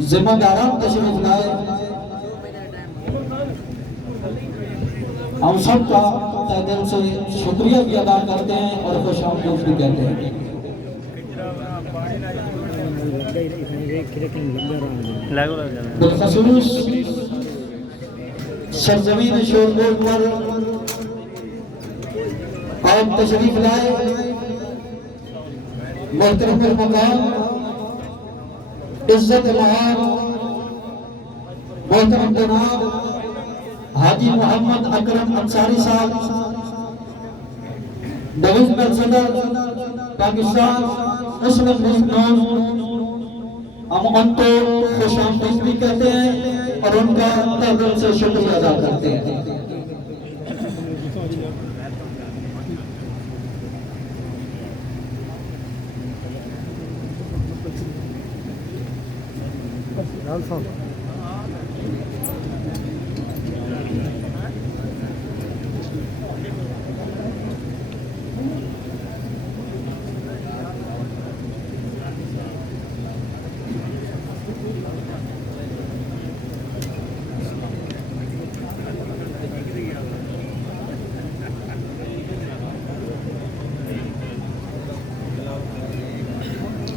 ذمہ داران تشریف لائے، ہم سب کا تہ دل سے شکریہ بھی ادا کرتے ہیں اور خوش آمدید بھی کہتے ہیں۔ بالخصوص سرزمین شورگل پر آپ تشریف لائے، محترم المقام عزت مآب محترم جناب حاجی محمد اکرم انصاری صاحب، ڈویژنل صدر پاکستان مسلم لیگ نون، ہم ان کو خوش آمدید بھی کہتے ہیں اور ان کا تہ دل سے شکریہ ادا کرتے ہیں۔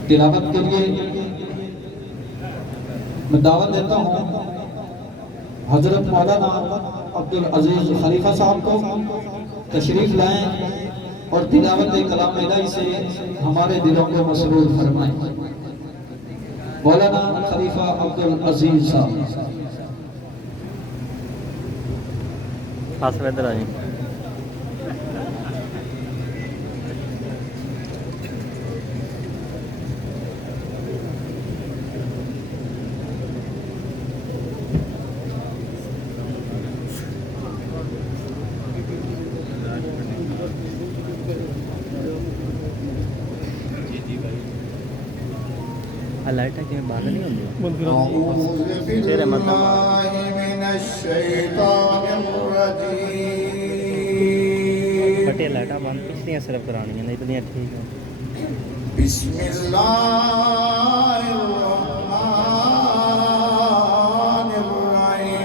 تلاوت کے لیے میں دعوت دیتا ہوں حضرت مولانا عبدالعزیز خلیفہ صاحب کو، تشریف لائیں اور تلاوت کلام الہی سے ہمارے دلوں کو مسرور فرمائیں۔ مولانا خلیفہ عبدالعزیز صاحب۔ فاصلہ ادھر آئیں۔ لائٹ ہے کہ باہر نہیں ہوندی؟ اعوذ باللہ من الشیطان الرجیم۔ بٹے لائٹاں بند پچھلیاں صرف کرانی ہیں، نہیں تو نہیں ٹھیک ہے۔ بسم اللہ الرحمن الرحیم۔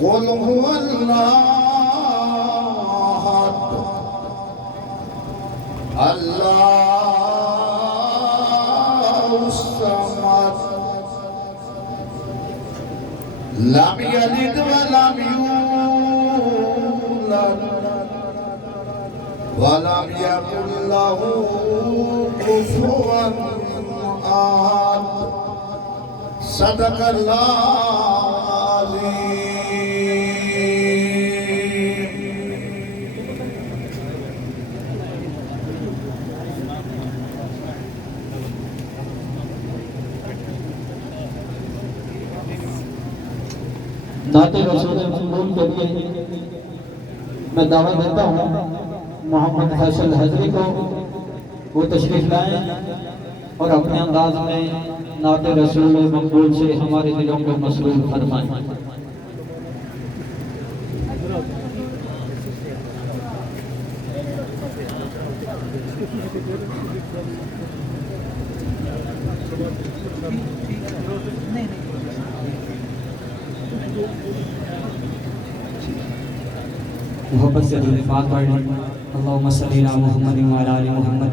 قل هو اللہ اللہ الصمد لم یلد ولم یولد ولم یکن له کفوا احد۔ صدق اللہ العظیم۔ نعت رسول مقبول کے لیے میں دعوت دیتا ہوں محمد فیصل حضری کو، وہ تشریف لائیں اور اپنے انداز میں نعت رسول مقبول سے ہمارے دلوں کو مسرور فرمائیں۔ محبت سے درود پاک پڑھ لیں۔ اللہم صلی علی محمد وعلی آل محمد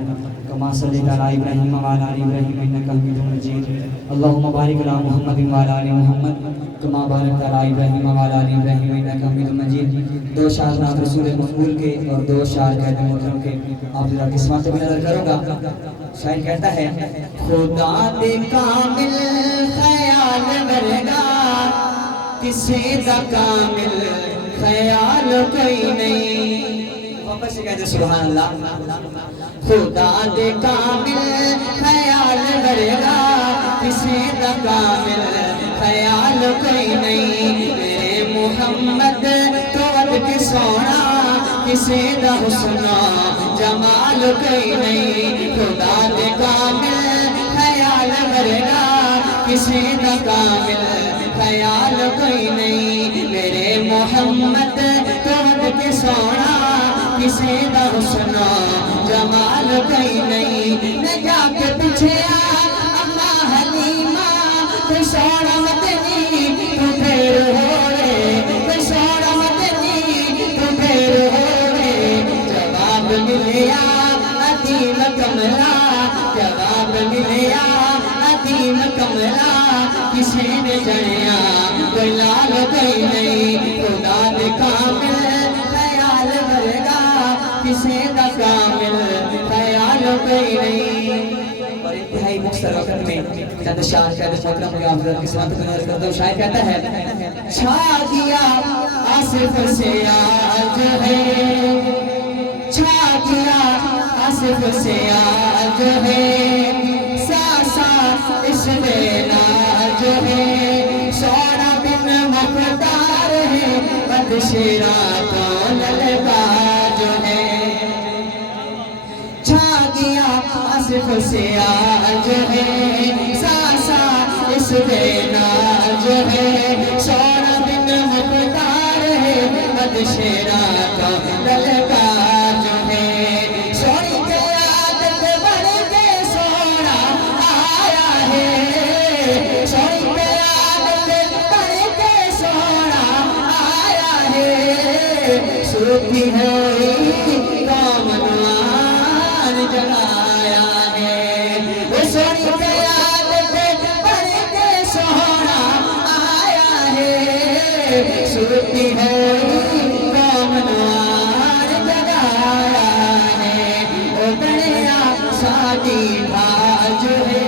کما صلیت علی ابراہیم وعلی آل ابراہیم انک حمید مجید۔ اللہم بارک علی محمد وعلی آل محمد کما بارکت علی ابراہیم وعلی آل ابراہیم انک حمید مجید۔ دو شعر نعت رسول مقبول کے اور دو شعر قید محترم کے آپ ذرا قسمت میں نظر کرو گا۔ شاعر کہتا ہے خدا دے کامل خیال مرگا کسی دا کامل خیال کوئی نہیں۔ واپس سے کہتے سبحان اللہ۔ خدا دے کامل خیال مرگا کسی دا کامل خیال کوئی نہیں۔ میرے محمد تو ود کے سونا کسی دا حسن جمال کوئی نہیں۔ خدا دے کامل خیال مرگا کسی دا کامل خیال کوئی نہیں۔ میرے محمد تو ود کے سونا کسی دا حسن جمال کہیں نہیں نہ جا کے پیچھے اما حلیمہ کوئی سونا مدنی تو پھر ہوئے کوئی سونا مدنی تو پھر ہوئے جواب ملیا عظیم کملا جواب ملیا عظیم کملا کسی نے جڑیا کوئی لال کہیں نہیں خدا نے کامل خیال ورگا کسی دا کامل خیال کوئی نہیں اور انتہائی مختصر وقت میں چند شاعر کہتے محترم مجھے حضرت کی سماعت میں نظر کرتا ہوں شاعر کہتا ہے چھا گیا آصف سے آج ہے چھا گیا آصف سے آج ہے ساسا اس میں ناج ہے سونا بن مقدار ہے بدشیرہ تو للباج ہے چھا گیا آصف سے آج ہے ساسا اس میں ناج ہے سونا بن مقدار ہے بدشیرہ تو للباج ہے سونی کے عادت بڑھ کے سونا آیا ہے سونی کے عادت بڑھ کے سونا آیا ہے سوتی ہوئی دامنوان جگایا ہے وہ سونی کے عادت بڑھ کے سونا آیا ہے سوتی ہوئی دامنوان جگایا ہے وہ بڑیا ساڑی تاج ہے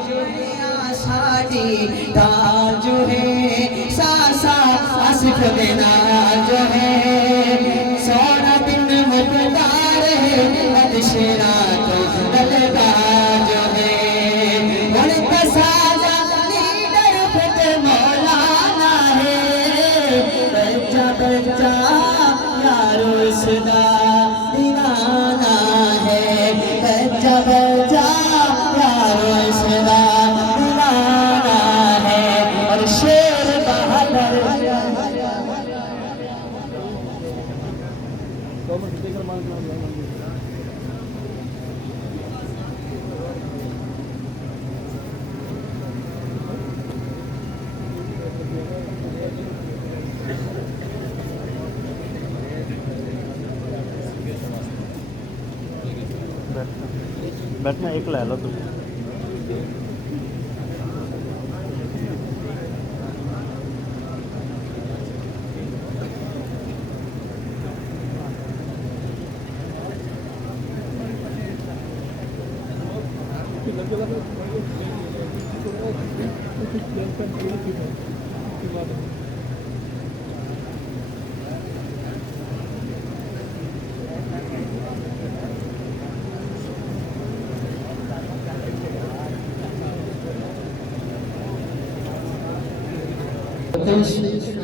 بڑیا ساڑی تاج ہے ساسا آصف دینا جو ہے سونا بن مقدار ہے بدشیرہ تو للباج ہے بڑھتا سازا لیڈر خود مولانا ہے بچہ بچہ یارو اس دا دیوانہ ہے بچہ بچہ یارو اس دا دیوانہ ہے اور شیر بہادر بیٹھنا ایک لے لو تم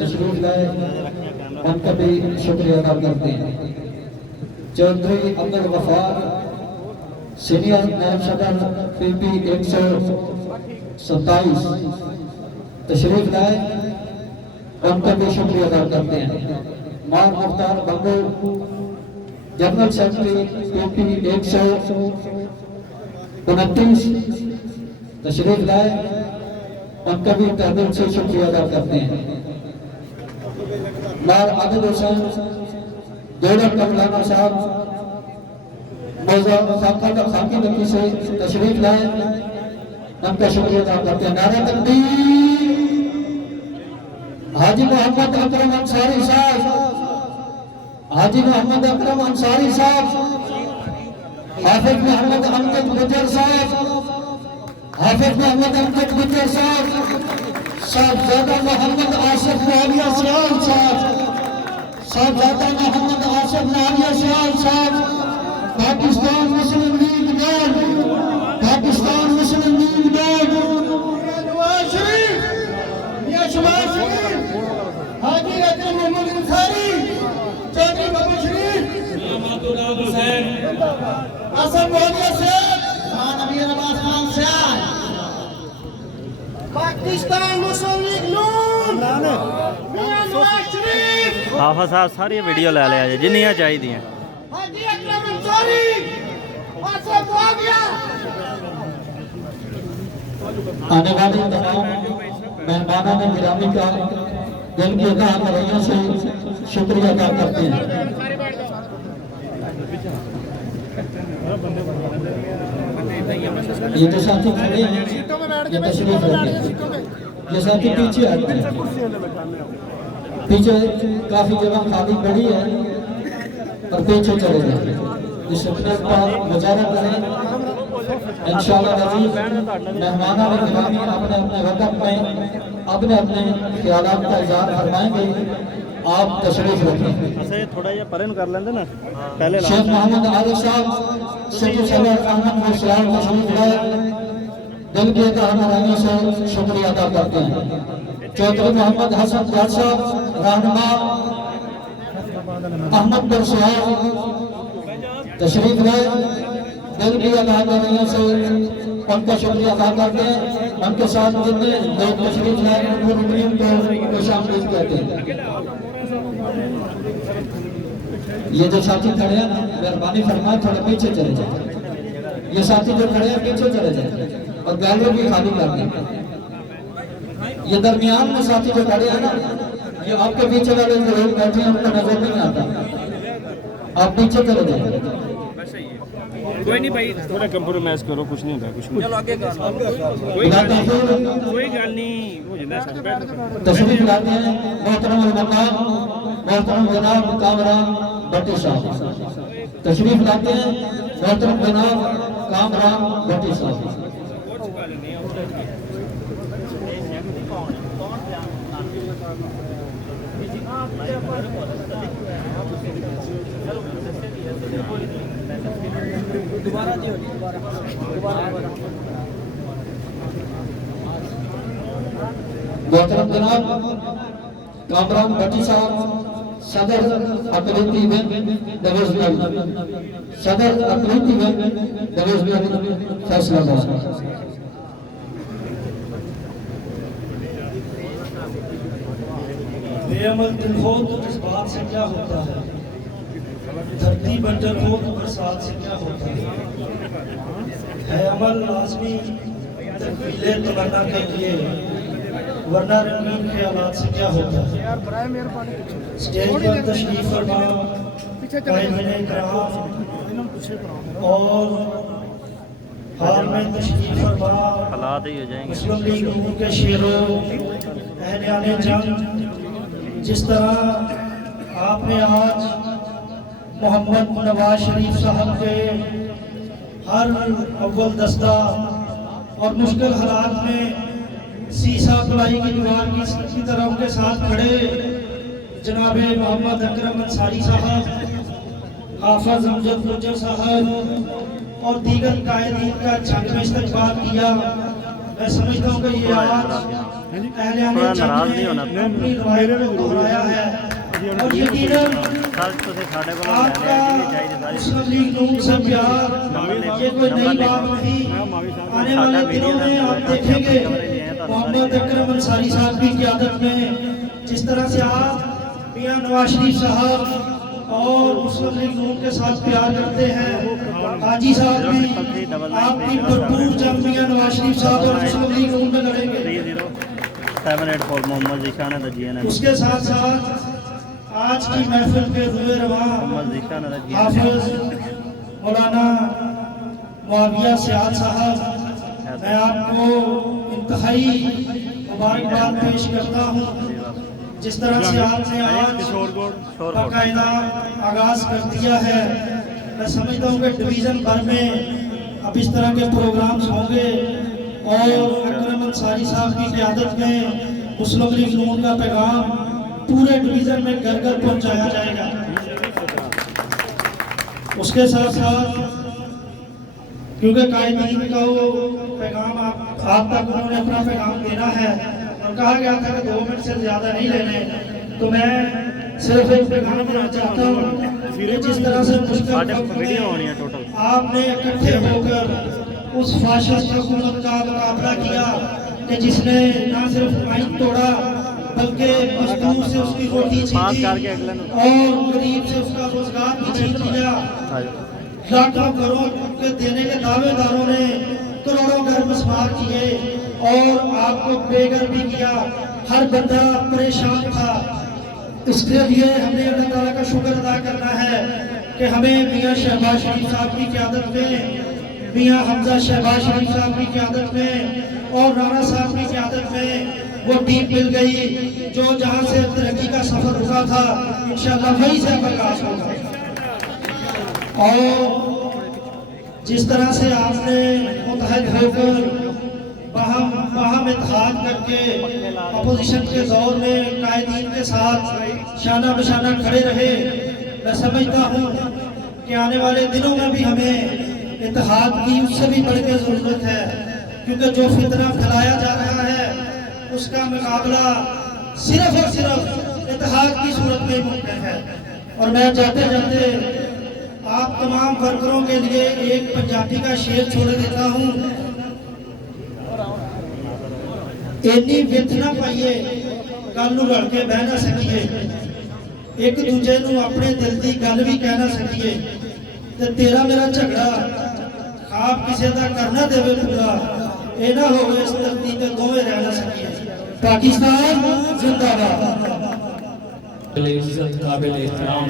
تشریف لائے ان کا بھی شکریہ ادا کرتے ہیں چودھری عبد الغفار سینئر نائب صدر پی پی 127 تشریف لائے ان کا بھی شکریہ ادا کرتے ہیں مار مختار بنگو جنرل سیکرٹری پی پی 129 تشریف لائے ان کا بھی تہذیب سے شکریہ ادا کرتے ہیں مار عادل حسین دولت کملانا صاحب موضوع خاکہ خاکی نکی سے تشریف لائے ان کا شکریہ ادا کرتے ہیں نعرہ تکبیر حاجی محمد اکرم انصاری صاحب حاجی محمد اکرم انصاری صاحب حافظ محمد امجد گجر صاحب حافظ محمد امجد گجر صاحب صاحبزادہ محمد آصف معاویہ سیال صاحب صاحبزادہ محمد آصف معاویہ سیال صاحب پاکستان مسلم لیگ بورڈ پاکستان مسلم لیگ بورڈ نواز شریف میاں شباز شریف حاجی رجب محمد انصاری چودھری بابو شریف میاں ماتوراب حسین آصف معاویہ سیال نبی عباس خان سیال پاکستان مسلم لیگ نون میاں نواز شریف حافظ صاحب ساری ویڈیو لے لیا جی جنیاں چاہیے حاجی اکرم انصاری आने वाले तमाम मेहमानों ने गिरामी का दिल की अदा रवैयों से शुक्रिया अदा करते हैं। ये जो साथी खड़े हैं ये तशरीफ रखें, ये साथी पीछे हटते हैं, पीछे काफी जगह खाली पड़ी है और पीछे चले जाए, इस अपने का गुजारा करें। इंशाअल्लाह अज़ीज़ मेहमानों ने गिरामी अपने अपने वक़्त में अपने अपने ख्यालात का इज़हार फरमाएंगे। आप तशरीफ रखें। ऐसे थोड़ा या परन कर लेंगे ना पहले शेख मोहम्मद आरिफ साहब शेख सदर अहमद मुसलाम तशरीफ लाए, दिल के तहरीरों से शुक्रिया अदा करते हैं। चौधरी मोहम्मद हसन जाट साहब रहनुमा अहमद बरसाह तशरीफ लाए, दिल की तहरीरों से उनका शुक्रिया अदा करते हैं। उनके साथ जितने लोग तशरीफ लाए उनको खुशामदीद कहते हैं। ये जो साथी खड़े हैं मेहरबानी फरमाए थोड़ा पीछे चले जाए, ये साथी जो खड़े हैं पीछे चले जाए और गैलरी भी खाली कर दें। ये दरमियान में साथी जो खड़े हैं ना, ये आपके पीछे वाले जो लोग बैठे हैं उनको नजर नहीं आता, आप पीछे चले जाए। कोई नहीं भाई, थोड़ा कंप्रोमाइज करो, कुछ नहीं होता, कुछ नहीं। चलो आगे कोई गल नहीं हो जाता है। तशरीफ लाते हैं मोहतरम मकाम मोहतरम जनाब कामरान भट्टी साहब तशरीफ लाते हैं, मोहतरम जनाब कामरान भट्टी साहब। मोहतरम जनाब कामरान भट्टी साहब सदर अकलीती बैंक डिवीजनल सदर अकलीती बैंक डिवीजनल फैसलाबाद। बेअमल दिल हो तो जज्बात से क्या होता है, धरती बंजर हो तो बरसात से क्या होता है अमल लाजमी तकमीले तमन्ना के लिए, वरना रंगीन ख्यालात से क्या होता है। स्टेज पर तशरीफ फरमा कायम-ए-इकराम और हाल में तशरीफ फरमा हालात ही हो जाएंगे। मुस्लिम लीग नून के शेरों अहले जंग, जिस तरह आपने आज मोहम्मद नवाज शरीफ साहब के हर अव्वल दस्ता और मुश्किल हालात में सीसा पलाई की दीवार की तरह उनके साथ खड़े जनाब मोहम्मद अकरम अंसारी साहब, हाफिज अमजद गुज्जर साहब और दीगर कायदीन का जंग में इस्तकबाल किया। मैं समझता हूँ कि ये आज अहले जंग ने अपनी रवायत को दोहराया है और यकीनन आपका मुस्लिम लीग नून से प्यार ये कोई नई बात नहीं। आने वाले दिनों में आप देखेंगे मोहम्मद अकरम अंसारी साहब की क़यादत में जिस तरह से आप मियां नवाज शरीफ साहब और मुस्लिम लीग नून के साथ प्यार करते हैं, हाजी साहब भी आपकी भरपूर जंग मियां नवाज शरीफ साहब और मुस्लिम लीग नून में लड़ेंगे। 784 मोहम्मद ज़ीशान रज़ियान। उसके साथ साथ आज की महफिल के रुए रवां हाफिज मौलाना मुआविया सियाद साहब, मैं आपको इंतहाई मुबारकबाद पेश करता हूँ। जिस तरह से आपने आज बाकायदा आगाज कर दिया है, मैं समझता हूँ कि डिवीज़न भर में अब इस तरह के प्रोग्राम्स होंगे और अकरम अंसारी साहब की क़यादत में मुस्लिम लीग नून का पैगाम पूरे डिवीज़न में घर घर पहुँचाया जाएगा। उसके साथ साथ क्योंकि कायदीन का वो पैगाम आप तक उन्होंने अपना पैगाम देना है और कहा गया था कि 2 मिनट से ज़्यादा नहीं लेने, तो मैं सिर्फ एक पैगाम देना चाहता हूँ कि जिस तरह से मुश्किल आपने इकट्ठे होकर उस फाशिस्ट हुकूमत का मुकाबला किया कि जिसने न सिर्फ आइन तोड़ा बल्कि मजदूर से उसकी रोटी छीनी और गरीब से उसका रोजगार भी छीन लिया। लाखों करोड़ के देने के दावेदारों ने करोड़ों घर मस्मार किए और आपको बेघर भी किया, हर बंदा परेशान था। इसके लिए हमने अल्लाह ताला का शुक्र अदा करना है कि हमें मियाँ शहबाज शरीफ साहब की क़यादत में, मियाँ हमजा शहबाज शरीफ साहब की क़यादत में और राणा साहब की क़यादत में वो टीम मिल गई जो जहाँ से तरक्की का सफ़र रुका था इंशाअल्लाह वहीं से आगाज़ होगा। और जिस तरह से आपने मुतहद होकर बाहम इत्तेहाद करके अपोजिशन के दौर में कायदीन के साथ शाना बशाना खड़े रहे, मैं समझता हूँ कि आने वाले दिनों में भी हमें इत्तेहाद की उससे भी बढ़ के ज़रूरत है, क्योंकि जो फितना फैलाया जा रहा है उसका मुकाबला सिर्फ और सिर्फ इत्तेहाद की सूरत में मुमकिन है। और मैं जाते जाते आप तमाम वर्करों के लिए एक पंजाबी का शेर छोड़ देता हूँ। एनी विथ ना पाइए गल नूं रल के बह ना सकीए, एक दूजे नूं अपने दिल की गल भी कह ना सकीए, ते तेरा मेरा झगड़ा आप किसी का करना देवे पूरा, ये ना हो इस धरती ते दोवें रह ना सकीए। पाकिस्तान जिंदाबाद। इज्जत काबिल एहतराम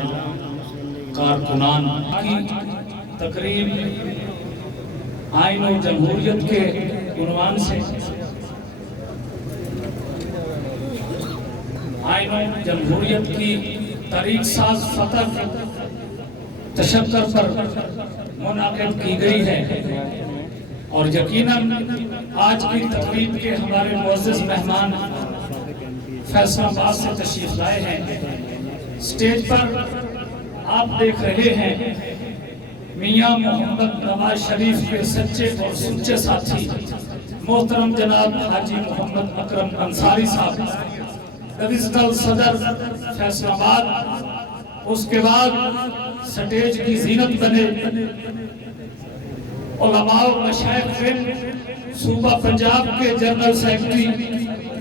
कारकुनान की तकरीब आइन और जमहूरियत के उन्वान से आइन और जमहूरियत की तारीख साज फतह तशक्कर पर मुनाकिद की गई है। और यकीनन आज की तकरीब के हमारे मुअज़्ज़िज़ मेहमान फैसलाबाद से तशरीफ लाए हैं। स्टेज पर आप देख रहे हैं मियाँ मोहम्मद नवाज शरीफ के सच्चे और सुच्चे साथी मोहतरम जनाब हाजी मोहम्मद अकरम अंसारी साहब डिविजनल सदर फैसलाबाद। उसके बाद स्टेज की जीनत बने उलमा व मशाइख सूबा पंजाब के जनरल सेक्रेटरी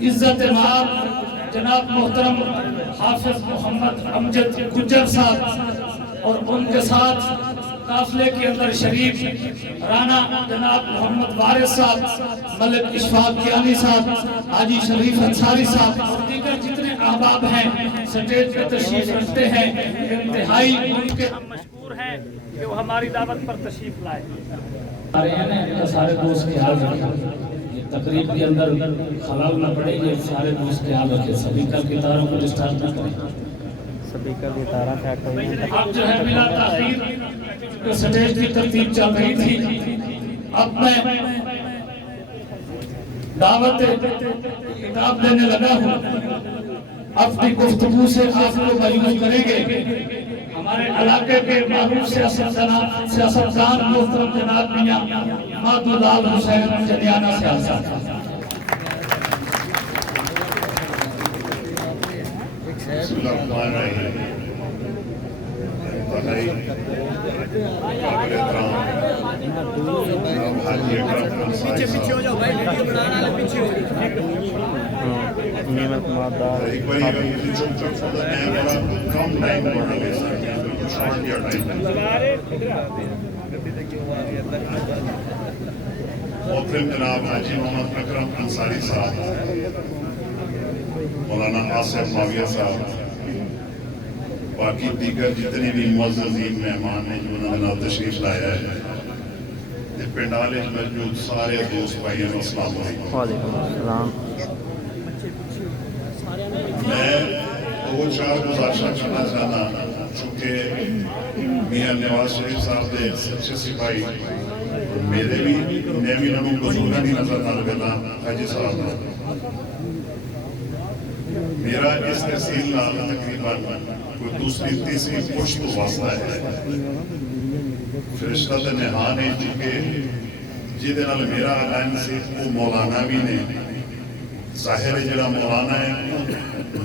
इज्जत माब जनाब मोहतरम हाफिज मोहम्मद अमजद गुज्जर साहब और उनके साथ काफिले के अंदर शरीफ राना जनाब मोहम्मद वारिस साहब, मलिक इशफाक कियानी साहब, हाजी शरीफ अंसारी साहब और दीगर जितने अहबाब हैं स्टेज पे तशरीफ रखते हैं। इंतहाई उनके हम मशकूर हैं कि वो हमारी दावत पर तशरीफ लाए। सारे दोस्त के ख्याल रखें, तकरीब के अंदर खलाल न पड़े, ये सारे दोस्त ख्याल रखें, सभी का कितारों को डिस्टर्ब न करें। सभी का भी तारा सेट हो गया। अब जो है बिला ताखीर तो स्टेज की तरतीब चल रही थी। अब मैं दावत किताब देने लगा हूँ। अपनी गुफ्तगू से आप लोग मजबूर करेंगे हमारे इलाके के मारूफ सियासतदान मोहतरम जनाब मियां मादुलाल हुसैन जनियाना सियासत। पीछे हो जाओ भाई, वीडियो बनाना है, पीछे हो जाओ। नियमत मादा एक बार ये चुप थोड़ा मैं बड़ा कम टाइम बढ़ा ले सकते हैं, बिल्कुल शॉर्ट या टाइम मोहतरम जनाब हाजी मोहम्मद अकरम अंसारी साहब, मौलाना आसिफ माविया साहब, बाकी दीगर जितने भी मुअज़्ज़िज़ीन मेहमान ने जो उन्होंने तशरीफ लाया है, पिंडाल मौजूद सारे दोस्त भाइयों को अस्सलाम वालेकुम। मैं दो चार गुजारिशां करना चाहना, चूँकि मियाँ नवाज शरीफ साहब के सच्चे सिपाही मेरे भी मैं भी उन्होंने बुजुर्गों की नजर न लगा हाजी साहब। मेरा इस तहसील नाल तकरीबन कोई दूसरी तीसरी पुश्त वास्ता है। फरिश्ता तो निहान है चुके जिहदे नाल मेरा अलायन से वो मौलाना भी ने, जाहिर है जरा मौलाना है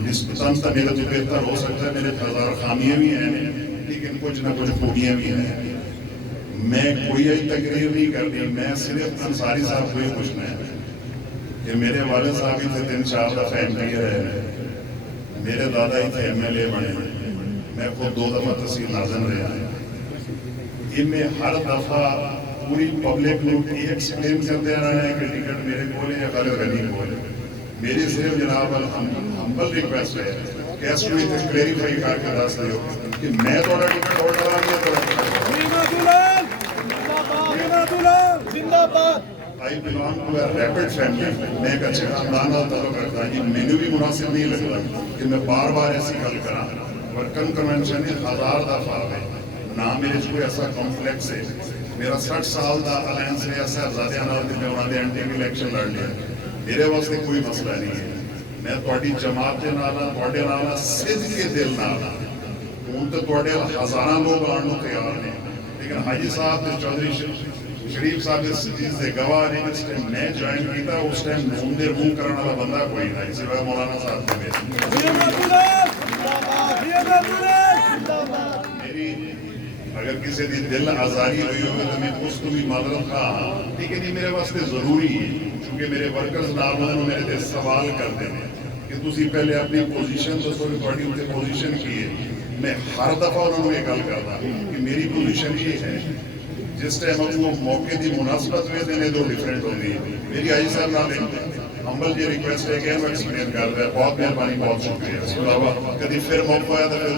निस्बतन तो मेरे तो बेहतर हो सकता है, मेरे हजार खामियां भी हैं लेकिन कुछ ना कुछ खूबियां भी हैं। मैं कोई तकरीर नहीं करनी, मैं सिर्फ अंसारी साहब को ही पूछना है कि मेरे वाले साहब इतने 3-4 दफा एमपीयर है, मेरे दादा इतने MLA बने, मैं खुद 2 दफा तहसील नाज़िम रहा। इनमें हर दफा पूरी पब्लिक को ये एक्सप्लेन करते आ रहे हैं कि टिकट मेरे को या खालिद गनी को है। मेरी सिर्फ जनाब हम्बल रिक्वेस्ट है कि इस को इतने क्लैरिफाई करके दस दियो कि मैं थोड़ा टिकट होल्डर आ गया। I belong to a rapid family, मैं एक अच्छे खानदान का ताल्लुक रखता हूँ। मैंने भी मुनासिब नहीं लगता कि मैं बार बार ऐसी गल करा। वर्कन कन्वेंशन ने 1000 दफा है ना मेरे कोई ऐसा कॉम्प्लेक्स है। मेरा 60 साल का अलायंस रहा साहबजादियां नाल ते मैं उन्हां दे एंटी इलेक्शन लड़ लिया। मेरे वास्ते कोई मसला नहीं है। मैं तुहाडी जमात दे नाल तुहाडे नाल सिद्ध के दिल नाल हुण तो तुहाडे हज़ारां लोग आउण नूं तैयार ने, लेकिन हाजी साहब ते चौधरी शरीफ साहब इस चीज़ दे गवाह ने। जिस टाइम मैं ज्वाइन किया उस टाइम नून दे मुंह करने वाला बंदा कोई नहीं सिवाय मौलाना साहब थे। मेरी अगर किसी की दिल आजारी हुई हो तो मैं उस तो भी माजरत हाँ, लेकिन ये मेरे वास्ते जरूरी है क्योंकि मेरे वर्कर्स नाल मेरे ते सवाल करते हैं कि तुसी पहले अपनी पोजीशन दसो कि तुहाडी उत्ते पोजीशन की है। मैं हर दफा उन्होंने ये गल करदा कि मेरी पोजीशन ये है। जिस टाइम वो मौके की मुनासबत हुए देने दो डिफरेंट होगी। मेरी आई साहब नाल हम्बल जी रिक्वेस्ट है कि हम एक्सप्लेन कर रहे हैं। बहुत मेहरबानी, बहुत शुक्रिया। इसके अलावा कभी फिर मौका आया तो फिर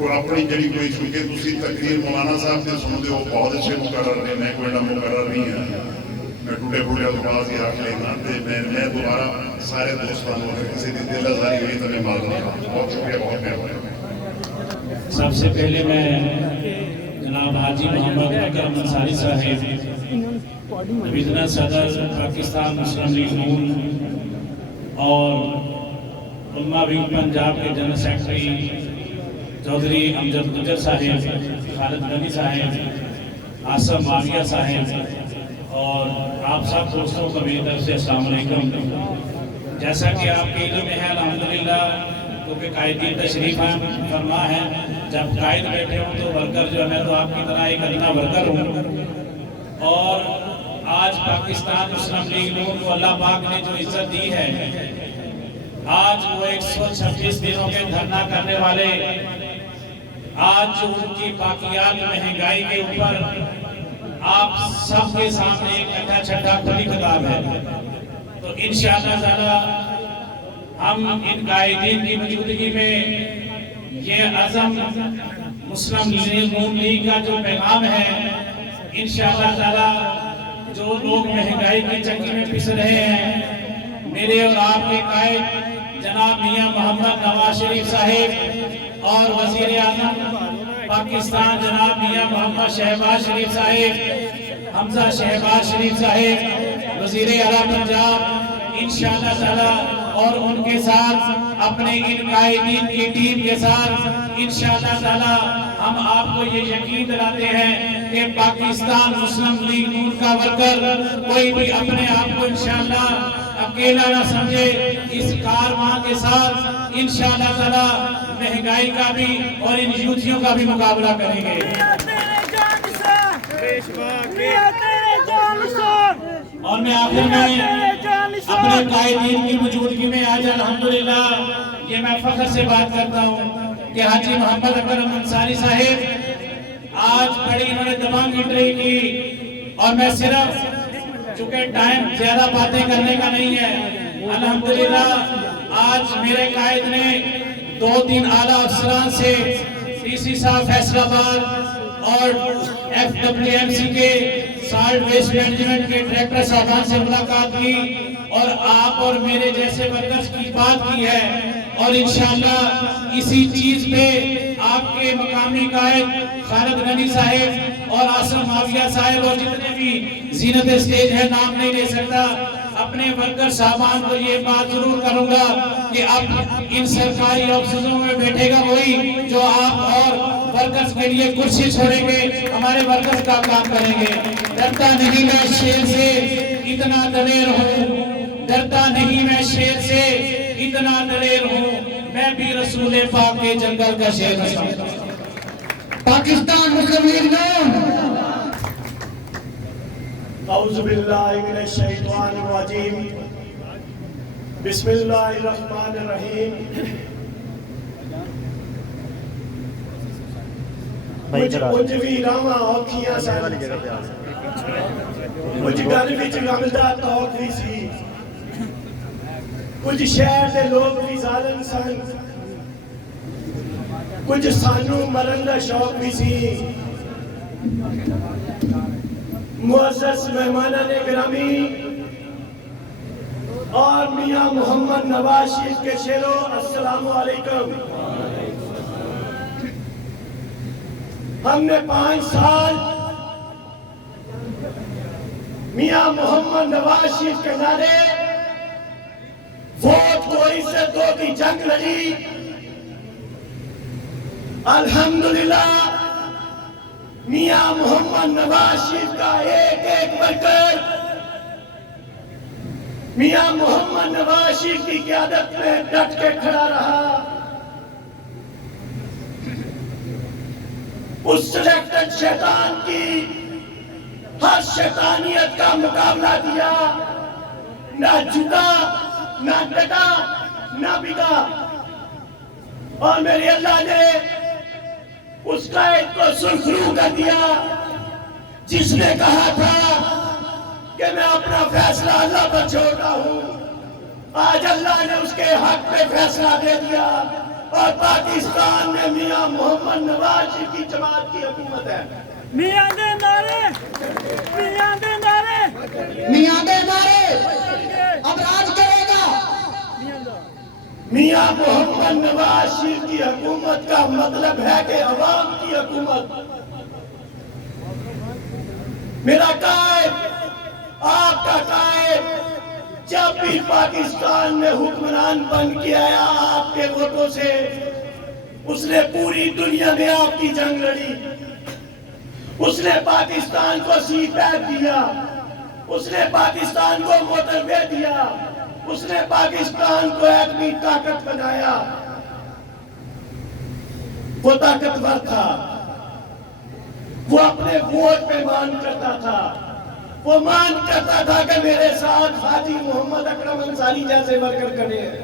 कोई अपनी जड़ी कोई चुके तुसी तकरीर मौलाना साहब से सुनते हो बहुत अच्छे मुकर्रर ने। मैं कोई मुकर्रर नहीं है, मैं टूटे फूटे अल्फाज ही रख लेना। मैं दोबारा सारे दोस्तों को किसी की दिल आजारी हुई तो मैं मालूम। बहुत शुक्रिया, बहुत मेहरबानी। सबसे पहले मैं जनाब हाजी मोहम्मद अकरम अंसारी साहिब, डिवीजनल सदर पाकिस्तान मुस्लिम लीग नून और उलमा विंग पंजाब के जनरल सेक्रेटरी चौधरी अमजद गुजर साहिब, खालिद गनी साहिब, आसम माविया साहिब और आप सब दोस्तों को मेरी तरफ से अस्सलाम वालेकुम। जैसा कि आपके इल्म में है अल्हम्दुलिल्लाह, क्योंकि कायदीन तशरीफ फरमा है, जब कायद बैठे हों तो वर्कर जो है, मैं तो आपकी तरह एक अदना वर्कर हूँ। और आज पाकिस्तान मुस्लिम लीग नून को अल्लाह पाक ने जो इज्जत दी है, आज वो 126 दिनों के धरना करने वाले, आज जो उनकी बाकियात महंगाई के ऊपर आप सबके सामने एक अच्छा छठा खुली किताब है। तो इंशाअल्लाह ताला हम इन कायदीन की मौजूदगी में ये अज़म मुस्लिम नून लीग का जो पैगाम है, इंशाअल्लाह ताला जो लोग महंगाई की चक्की में पिस रहे हैं, मेरे और आपके कायद जनाब मियां मोहम्मद नवाज शरीफ साहिब और वजीर आज़म पाकिस्तान जनाब मियां मोहम्मद शहबाज शरीफ साहिब, हमजा शहबाज शरीफ साहिब, वजीर आला पंजाब, इंशाअल्लाह ताला और उनके साथ अपने इन कायदीन की टीम के साथ इंशाअल्लाह ताला हम आपको ये यकीन दिलाते हैं कि पाकिस्तान मुस्लिम लीग नून का वर्कर कोई भी अपने आप को इंशाअल्लाह अकेला ना समझे। इस कारवां के साथ इंशाअल्लाह ताला महंगाई का भी और इन यूथियों का भी मुकाबला करेंगे। और मैं आखिर में अपने कायदीन की मौजूदगी में आज अल्हम्दुलिल्लाह ये मैं फख्र से बात करता हूँ कि हाजी मोहम्मद अकरम अंसारी साहिब आज बड़ी इन्होंने दबंग एंट्री की। और मैं सिर्फ, चूंकि टाइम ज्यादा बातें करने का नहीं है, अल्हम्दुलिल्लाह आज मेरे कायद ने 2-3 आला अफसरान से डीसी साहब फैसलाबाद और FWMC के सॉल्ट वेस्ट मैनेजमेंट के डायरेक्टर साहबान से मुलाकात की और आप और मेरे जैसे वर्कर्स की बात की है। और इंशाअल्लाह इसी चीज पे आपके मकामी कायद खालिद गनी साहिब और आसम माविया साहिब और जितने भी जीनत स्टेज है, नाम नहीं ले सकता, अपने वर्कर साहबान को ये बात जरूर करूंगा कि अब इन सरकारी ऑफिसों में बैठेगा वही जो आप और वर्कर्स के लिए कुर्सी छोड़ेंगे, हमारे वर्कर्स का काम करेंगे। डरता नहीं मैं शेर से, इतना दलेर हूँ, डरता नहीं मैं शेर से, इतना दलेर हूँ, मैं भी रसूल पाक के जंगल का शेर हूँ। पाकिस्तान मुस्लिम लीग नून औज़ु बिल्लाहि मिनश शैतानिर रजीम, बिस्मिल्लाहिर रहमानिर रहीम। कुछ उंज भी रावां औखियां सन कुछ गल विच गम दा तौक भी सी कुछ शहर दे लोग भी जालिम सन कुछ सानू मरन दा शौक भी सी मुअज़्ज़ज़ मेहमानान गिरामी और मियां मोहम्मद नवाज शरीफ के शेरों अस्सलामु अलैकुम। हमने 5 साल मियां मोहम्मद नवाज शरीफ के नारे वोट को इज्जत दो की जंग लड़ी। अल्हम्दुलिल्लाह मियां मोहम्मद नवाज शरीफ का एक एक वर्कर मियां मोहम्मद नवाज शरीफ की क़यादत में डट के खड़ा रहा। उस सिलेक्टेड शैतान की हर शैतानियत का मुकाबला दिया, ना झुका ना डटा ना बिका। और मेरे अल्लाह ने उस कायद को सुरखरू कर दिया जिसने कहा था कि मैं अपना फैसला अल्लाह पर छोड़ता हूं। आज अल्लाह ने उसके हक में फैसला दे दिया और पाकिस्तान में मियां मोहम्मद नवाज शरीफ की जमात की हुकूमत है। मियां दे नारे अब राज करेगा। मियां मोहम्मद नवाज शरीफ की हुकूमत का मतलब है कि अवाम की हुकूमत। मेरा कायद आपका कायद जब भी पाकिस्तान में हुक्मरान बन के आया आपके वोटों से, उसने पूरी दुनिया में आपकी जंग लड़ी। उसने पाकिस्तान को सी पैक दिया, उसने पाकिस्तान को मोटरवे दिया, उसने पाकिस्तान को एटमी ताकत बनाया। वो ताकतवर था, वो अपने वोट पे मान करता था। वो मान करता था कि मेरे साथ हाजी मोहम्मद अकरम अंसारी जैसे वर्कर खड़े हैं।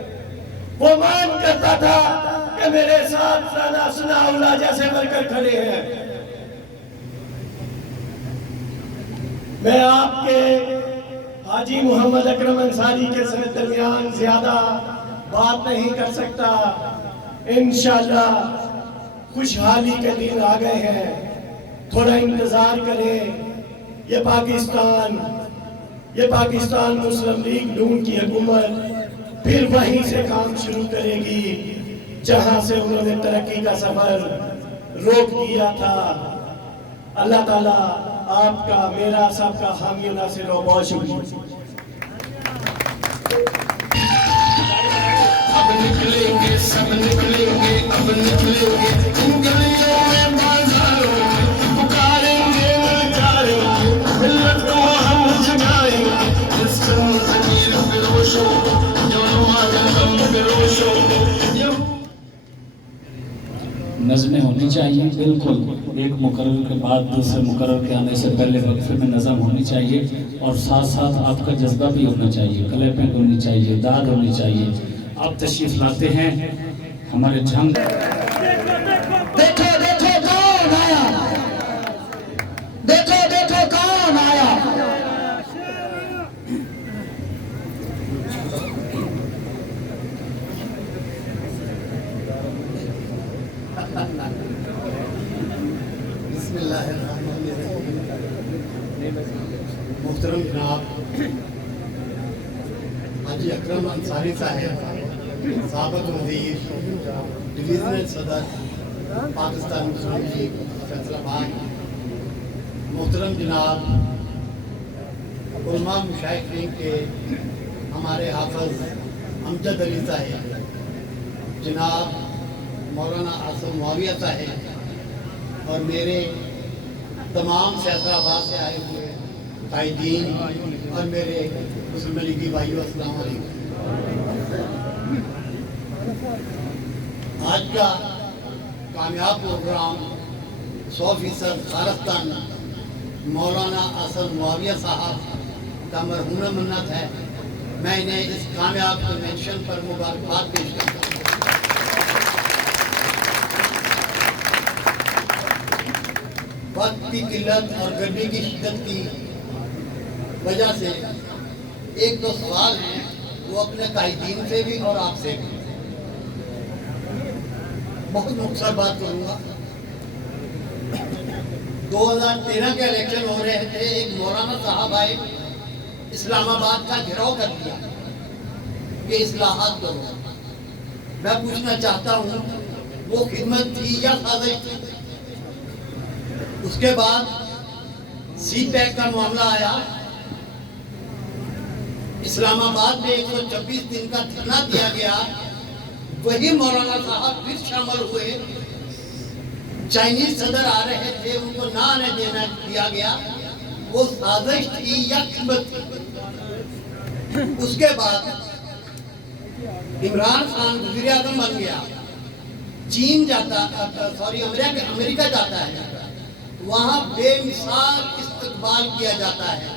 वो मान करता था कि मेरे साथ राना सनाउल्लाह जैसे वर्कर खड़े हैं। मैं आपके हाजी मोहम्मद अकरम अंसारी के दरमियान ज्यादा बात नहीं कर सकता। इंशाअल्लाह खुशहाली के दिन आ गए हैं, थोड़ा इंतजार करें। ये पाकिस्तान मुस्लिम लीग नून की हुकूमत फिर वहीं से काम शुरू करेगी जहां से उन्होंने तरक्की का सफर रोक दिया था। अल्लाह ताला आपका मेरा सबका हामी नासिर और बहुत शुक्रिया। अब निकलेंगे सब निकलेंगे, अब निकलेंगे इन गलियों में बाजारों में, पुकारेंगे नजारों में, मिल्लत को हम जगाएंगे इस ज़मीर पे रोशो जो आदम पे रोशो। नज़में होनी चाहिए, बिल्कुल एक मुकर्रर के बाद दूसरे मुकर्रर के आने से पहले वक्फे में नज़म होनी चाहिए और साथ साथ आपका जज्बा भी होना चाहिए, क्लैपिंग होनी चाहिए, दाद होनी चाहिए। आप तशरीफ लाते हैं हमारे जंग। देखो देखो कौन आया, देखो देखो कौन आया। मोहतरम जनाब हाजी अकरम अंसारी साहब, साबिक़ वज़ीर, डिवीज़नल सदर पाकिस्तान मुस्लिम लीग फैसलाबाद, मोहतरम जनाब उलमा मुशाइखीन के हमारे हाफ़िज़ अमजद अली साहब, जनाब मौलाना आसिम मुआविया साहब और मेरे तमाम फैसलाबाद से आए हुए कायदीन और मेरे मुस्लिम लीगी भाइयों, अस्सलाम वालेकुम। आज का कामयाब प्रोग्राम 100% खालिस्तान मौलाना आसिम मुआविया साहब का मरहूना मन्नत है। मैं इन्हें इस कामयाब कन्वेंशन पर मुबारकबाद पेश करता हूँ। وقت کی قلت اور گرمی کی شدت کی وجہ سے ایک دو سوال ہیں وہ اپنے قائدین سے بھی اور آپ سے بھی. بہت مختصر بات کروں گا. 2013 کے الیکشن ہو رہے تھے, ایک مولانا صاحب آئے, اسلام آباد کا گھیراؤ کر دیا کہ اصلاحات کرو. میں پوچھنا چاہتا ہوں وہ خدمت تھی یا سازش تھی؟ اس کے بعد سی پیک کا معاملہ آیا, اسلام آباد میں 126 دن کا دھرنا دیا گیا, وہی مولانا صاحب پھر شامل ہوئے. چائنیز صدر آ رہے تھے, ان کو نہ آنے دینا دیا گیا. وہ سازش تھی یا خدمت تھی؟ اس کے بعد عمران خان وزیر اعظم بن گیا, چین جاتا, امریکہ جاتا ہے, وہاں بے مثال استقبال کیا جاتا ہے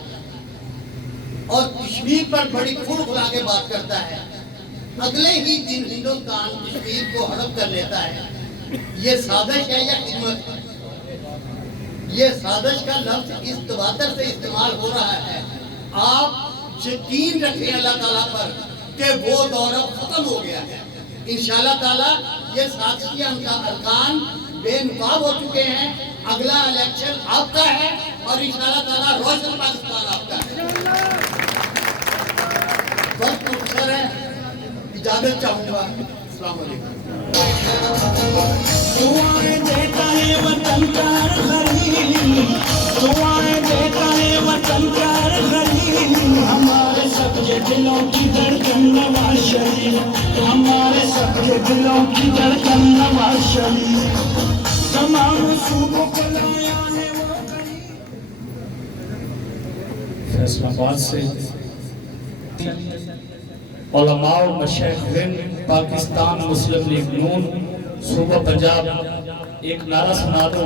اور کشمیر پر بڑی کھل کھلا کے بات کرتا ہے. اگلے ہی دن ہندوستان کشمیر کو ہڑپ کر لیتا ہے. یہ سازش ہے یا خدمت؟ یہ سازش کا لفظ اس تواتر سے استعمال ہو رہا ہے. آپ یقین رکھیں اللہ تعالیٰ پر کہ وہ دور اب ختم ہو گیا ہے. انشاءاللہ تعالیٰ یہ سازشی ارکان بے نقاب ہو چکے ہیں. اگلا الیکشن آپ کا ہے اور انشاءاللہ تعالیٰ روشن پاکستان آپ کا ہے. وقت مختصر ہے, اجازت چاہوں گا. السلام علیکم. دعائیں دیتا ہے وطن پیار خلیل, دعائیں دیتا ہے وطن پیار خلیل, ہمارے سب کے دلوں کی دھڑکن نواز شریف, ہمارے سب کے دلوں کی دھڑکن نواز شریف, تمام صوبوں کو لایا ہے وہ قریب. فیصل آباد سے علماء و مشائخ ہند, پاکستان مسلم لیگ نون, صوبہ پنجاب, ایک نعرہ سنا دو.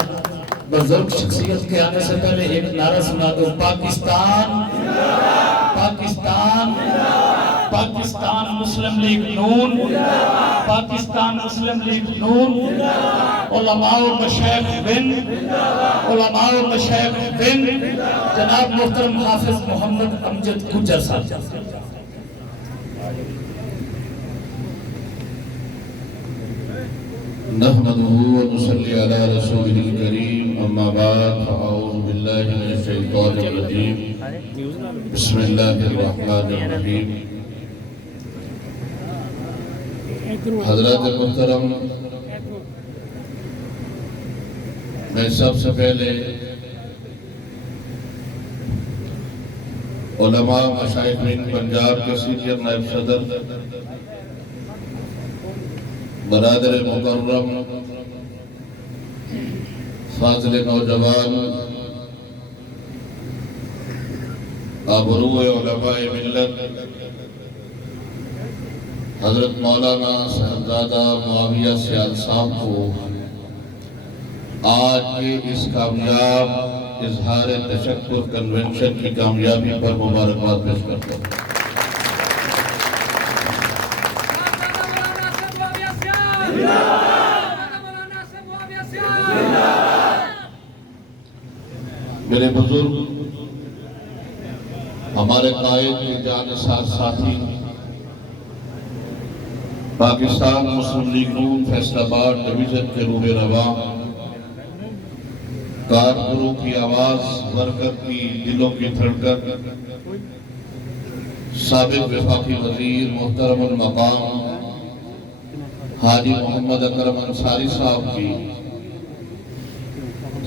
بزرگ شخصیت کے آنے سے پہلے ایک نعرہ سنا دو. پاکستان, پاکستان, پاکستان مسلم لیگ نون, پاکستان مسلم لیگ نون. علماء و مشائخ ہند, علماء و مشائخ ہند, جناب محترم حافظ محمد امجد گجر صاحب. نحمده ونصلي على رسوله الكريم, اما بعد, فاعوذ بالله من الشيطان الرجيم, بسم الله الرحمن الرحيم. حضرات محترم, میں سب سے پہلے علماء مشائخ پنجاب کے سینئر نائب صدر برادر مکرم, فاضل نوجوان, آبرو علماء ملت, حضرت مولانا صاحبزادہ معاویہ سیال صاحب کو آج کے اس کامیاب اظہار تشکر کنونشن کی کامیابی پر مبارکباد پیش کرتا ہوں. میرے بزرگ, ہمارے قائد کے جانساز ساتھی, پاکستان مسلم لیگ نون فیصل آباد ڈویژن کے روح رواں, کارکنوں کی آواز, برکت کی دلوں کی دھڑکن, سابق وفاقی وزیر محترم المقام حاجی محمد اکرم انصاری صاحب کی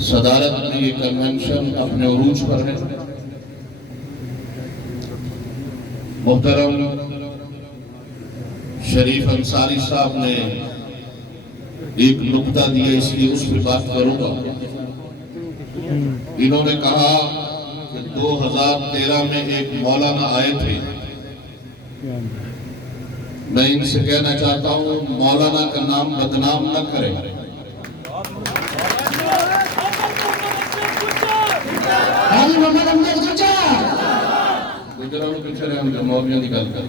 صدارت میں یہ کنونشن اپنے عروج پر ہے. محترم شریف انصاری صاحب نے ایک نکتہ دیا, اس لیے اس پہ بات کروں گا. انہوں نے کہا کہ 2013 میں ایک مولانا آئے تھے. میں ان سے کہنا چاہتا ہوں مولانا کا نام بدنام نہ کریں. گجرالوں کے چرے ہم جمہوریاں نکال کر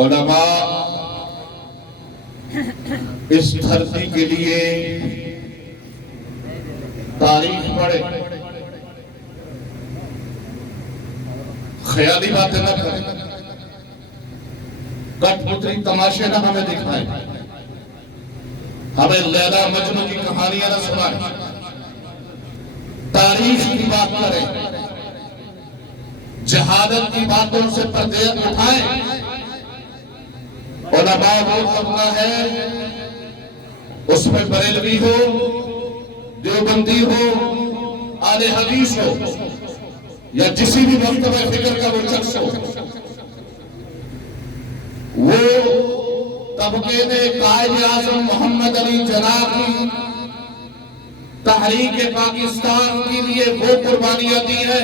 علماء اس دھرتی کے لیے تاریخ پڑھے، خیالی باتیں نہ کریں، کٹ پتری تماشے نہ ہمیں دکھائیں، ہمیں لیلا مجنوں کی کہانیاں نہ سنائیں، تاریخ کی بات کریں، جہادت کی باتوں سے پردے اٹھائیں۔ علماء وہ کرنا ہے، اس میں بریلوی ہو، دیوبندی ہو، اہل حدیث ہو، یا کسی بھی مکتبہ فکر کا وہ شخص ہو، وہ طبقے نے قائد اعظم محمد علی جناح کی تحریک پاکستان کے لیے وہ قربانیاں دی ہے۔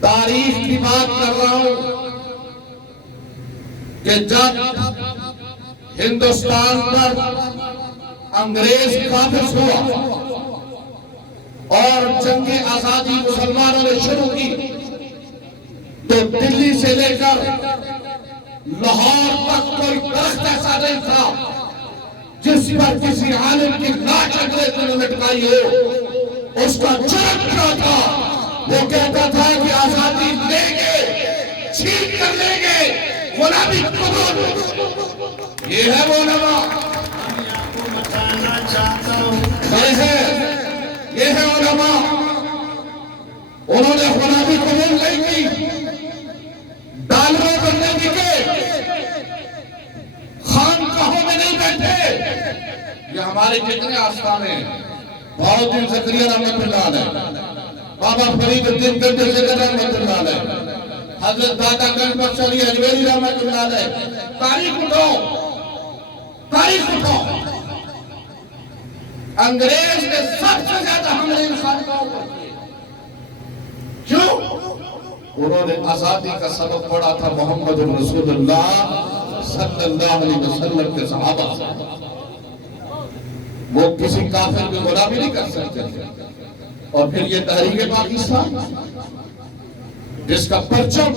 تاریخ کی بات کر رہا ہوں کہ جب ہندوستان پر انگریز قابض ہوا اور جنگ آزادی مسلمانوں نے شروع کی، تو دلی سے لے کر لاہور تک کوئی درخت ایسا نہیں تھا جس پر کسی عالم کی لاش انگریز نے لٹکائی ہو۔ اس کا جرم کیا تھا؟ وہ کہتا تھا کہ آزادی لیں گے، چھین کر لیں گے، غلامی قبول۔ یہ ہے وہ علماء، یہ ہے علماء، انہوں نے غلامی قبول نہیں کی، ڈالروں پر نہیں بکے، خانقاہوں میں نہیں بیٹھے۔ یہ ہمارے کتنے آستانے ہیں، بہت دن زکریا رحمت اللہ علیہ، بابا فرید الدین گنج زکر رحمت اللہ علیہ، حضرت دادا گنج بخش علی اجمیری رحمت اللہ علیہ۔ تاریخ اٹھاؤ، تاریخ اٹھاؤ، انگریز نے سب سے زیادہ حملے انسان کو کیے۔ کیوں؟ انہوں نے آزادی کا سبق پڑھا تھا محمد رسول اللہ صلی اللہ علیہ وسلم کے صحابہ۔ وہ کسی کافر کی غلامی نہیں کر سکتے تھے۔ اور پھر یہ تحریک پاکستان جس کا پرچم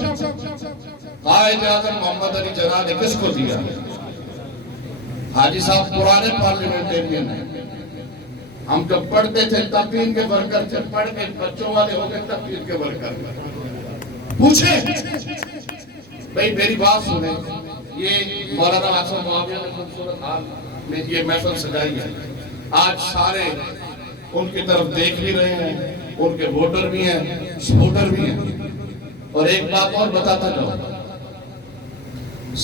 قائد اعظم محمد علی جناح نے کس کو دیا؟ حاجی صاحب پرانے پارلیمنٹیرین ہیں، ہم جب پڑھتے تھے تقریر کے ورکر تھے، پڑھ کے بچوں والے ہو گئے تقریر کے ورکر۔ پوچھیں بھئی میری بات سنیں، یہ مولانا حسن معاویہ نے خوبصورت حال میں یہ محفل سجائی ہے، آج سارے ان کی طرف دیکھ بھی رہے ہیں، ان کے ووٹر بھی ہیں، سپورٹر بھی ہیں۔ اور ایک بات اور بتاتا جاؤں،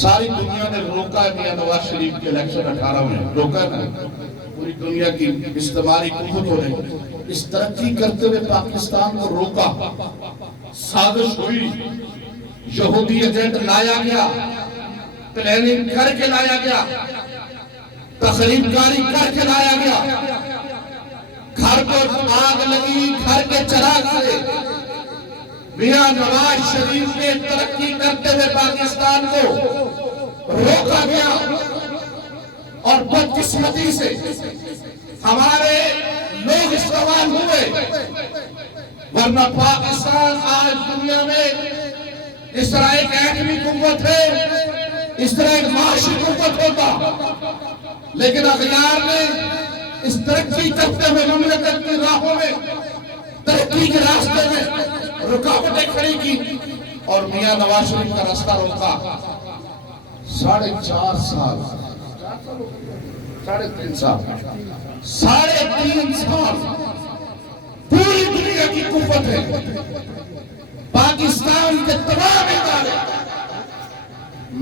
ساری دنیا نے روکا ہے میاں نواز شریف کے الیکشن 18 میں، روکا ہے، پوری دنیا کی استعماری قوتوں نے اس ترقی کرتے ہوئے پاکستان کو روکا، سازش ہوئی، یہودی ایجنٹ لایا گیا، پلاننگ کر کے لایا گیا، تخریب کاری کر کے لایا گیا، گھر کو آگ لگی، گھر کے چراغ سے میاں نواز شریف کے ترقی کرتے ہوئے پاکستان کو روکا گیا۔ اور بدقسمتی سے ہمارے لوگ استعمال ہوئے، ورنہ پاکستان آج دنیا میں اس طرح ایک ایٹمی قوت ہے، اس طرح ایک معاشی قوت ہوتا، لیکن اغیار نے اس ترقی کرتے ہوئے مملکت کی راہوں میں، ترقی کے راستے میں رکاوٹیں کھڑی کی اور میاں نواز شریف کا راستہ روکا۔ 4.5 سال، 3.5 سال، 3.5 سال پوری دنیا کی قوت ہے، پاکستان کے تمام ادارے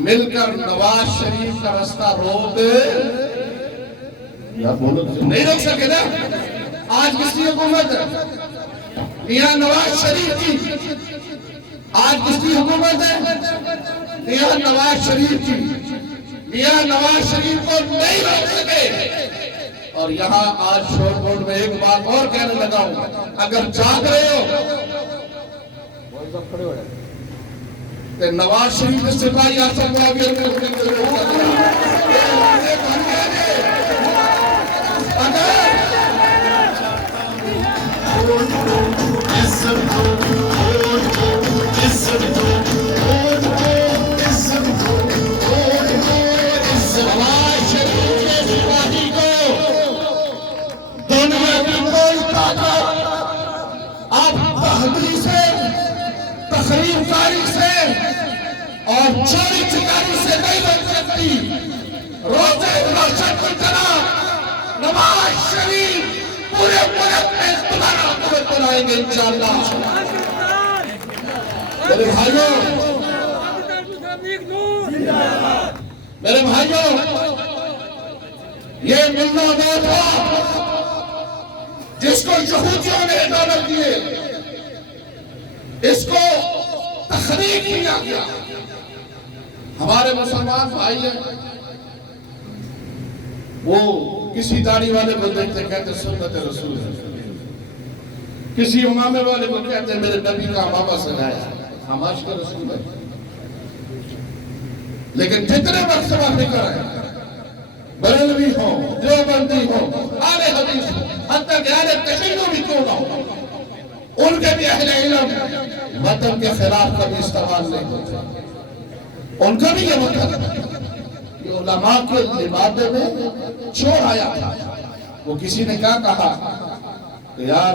مل کر نواز شریف کا راستہ روک نہیں روک سکے نا۔ آج کس کی حکومت ہے؟ میاں نواز شریف کی۔ آج کس کی حکومت ہے؟ میاں نواز شریف کی۔ میاں نواز شریف کو نہیں روک سکے۔ اور یہاں آج شور بورڈ میں ایک بات اور کہنے لگا ہوں، اگر جاگ رہے ہو تو نواز شریف کے سپاہی آسان معاویہ کو دونوں तखरीर कारी से और चोरी चकारी से नहीं बन सकती। रोजे रोशन की तरह नवाज शरीफ पूरे मुल्क में दोबारा हुकूमत बनाएंगे इंशाअल्लाह। मेरे भाइयों, मेरे भाइयों, ये मुल्ला वो था जिसको यहूदियों ने इजाजत दिए, इसको तखरीर किया गया। हमारे मुसलमान भाई हैं, वो किसी दाढ़ी वाले को देखते कहते सुन्नत रसूल है, किसी उमामे वाले को कहते मेरे नबी का अमामा सजाया, हमाश का रसूल है। लेकिन जितने मकसद फिक्र है, बरेलवी हो, देवबंदी हो, आले हदीस हो, हत्ता कि आले तशय्युई भी क्यों ना हो, उनके भी अहले इल्म वतन के खिलाफ कभी इस्तेमाल नहीं होते। उनका भी ये मतलब है कि उलमा के लिबादे में चोर आया था। वो किसी ने क्या कहा कि यार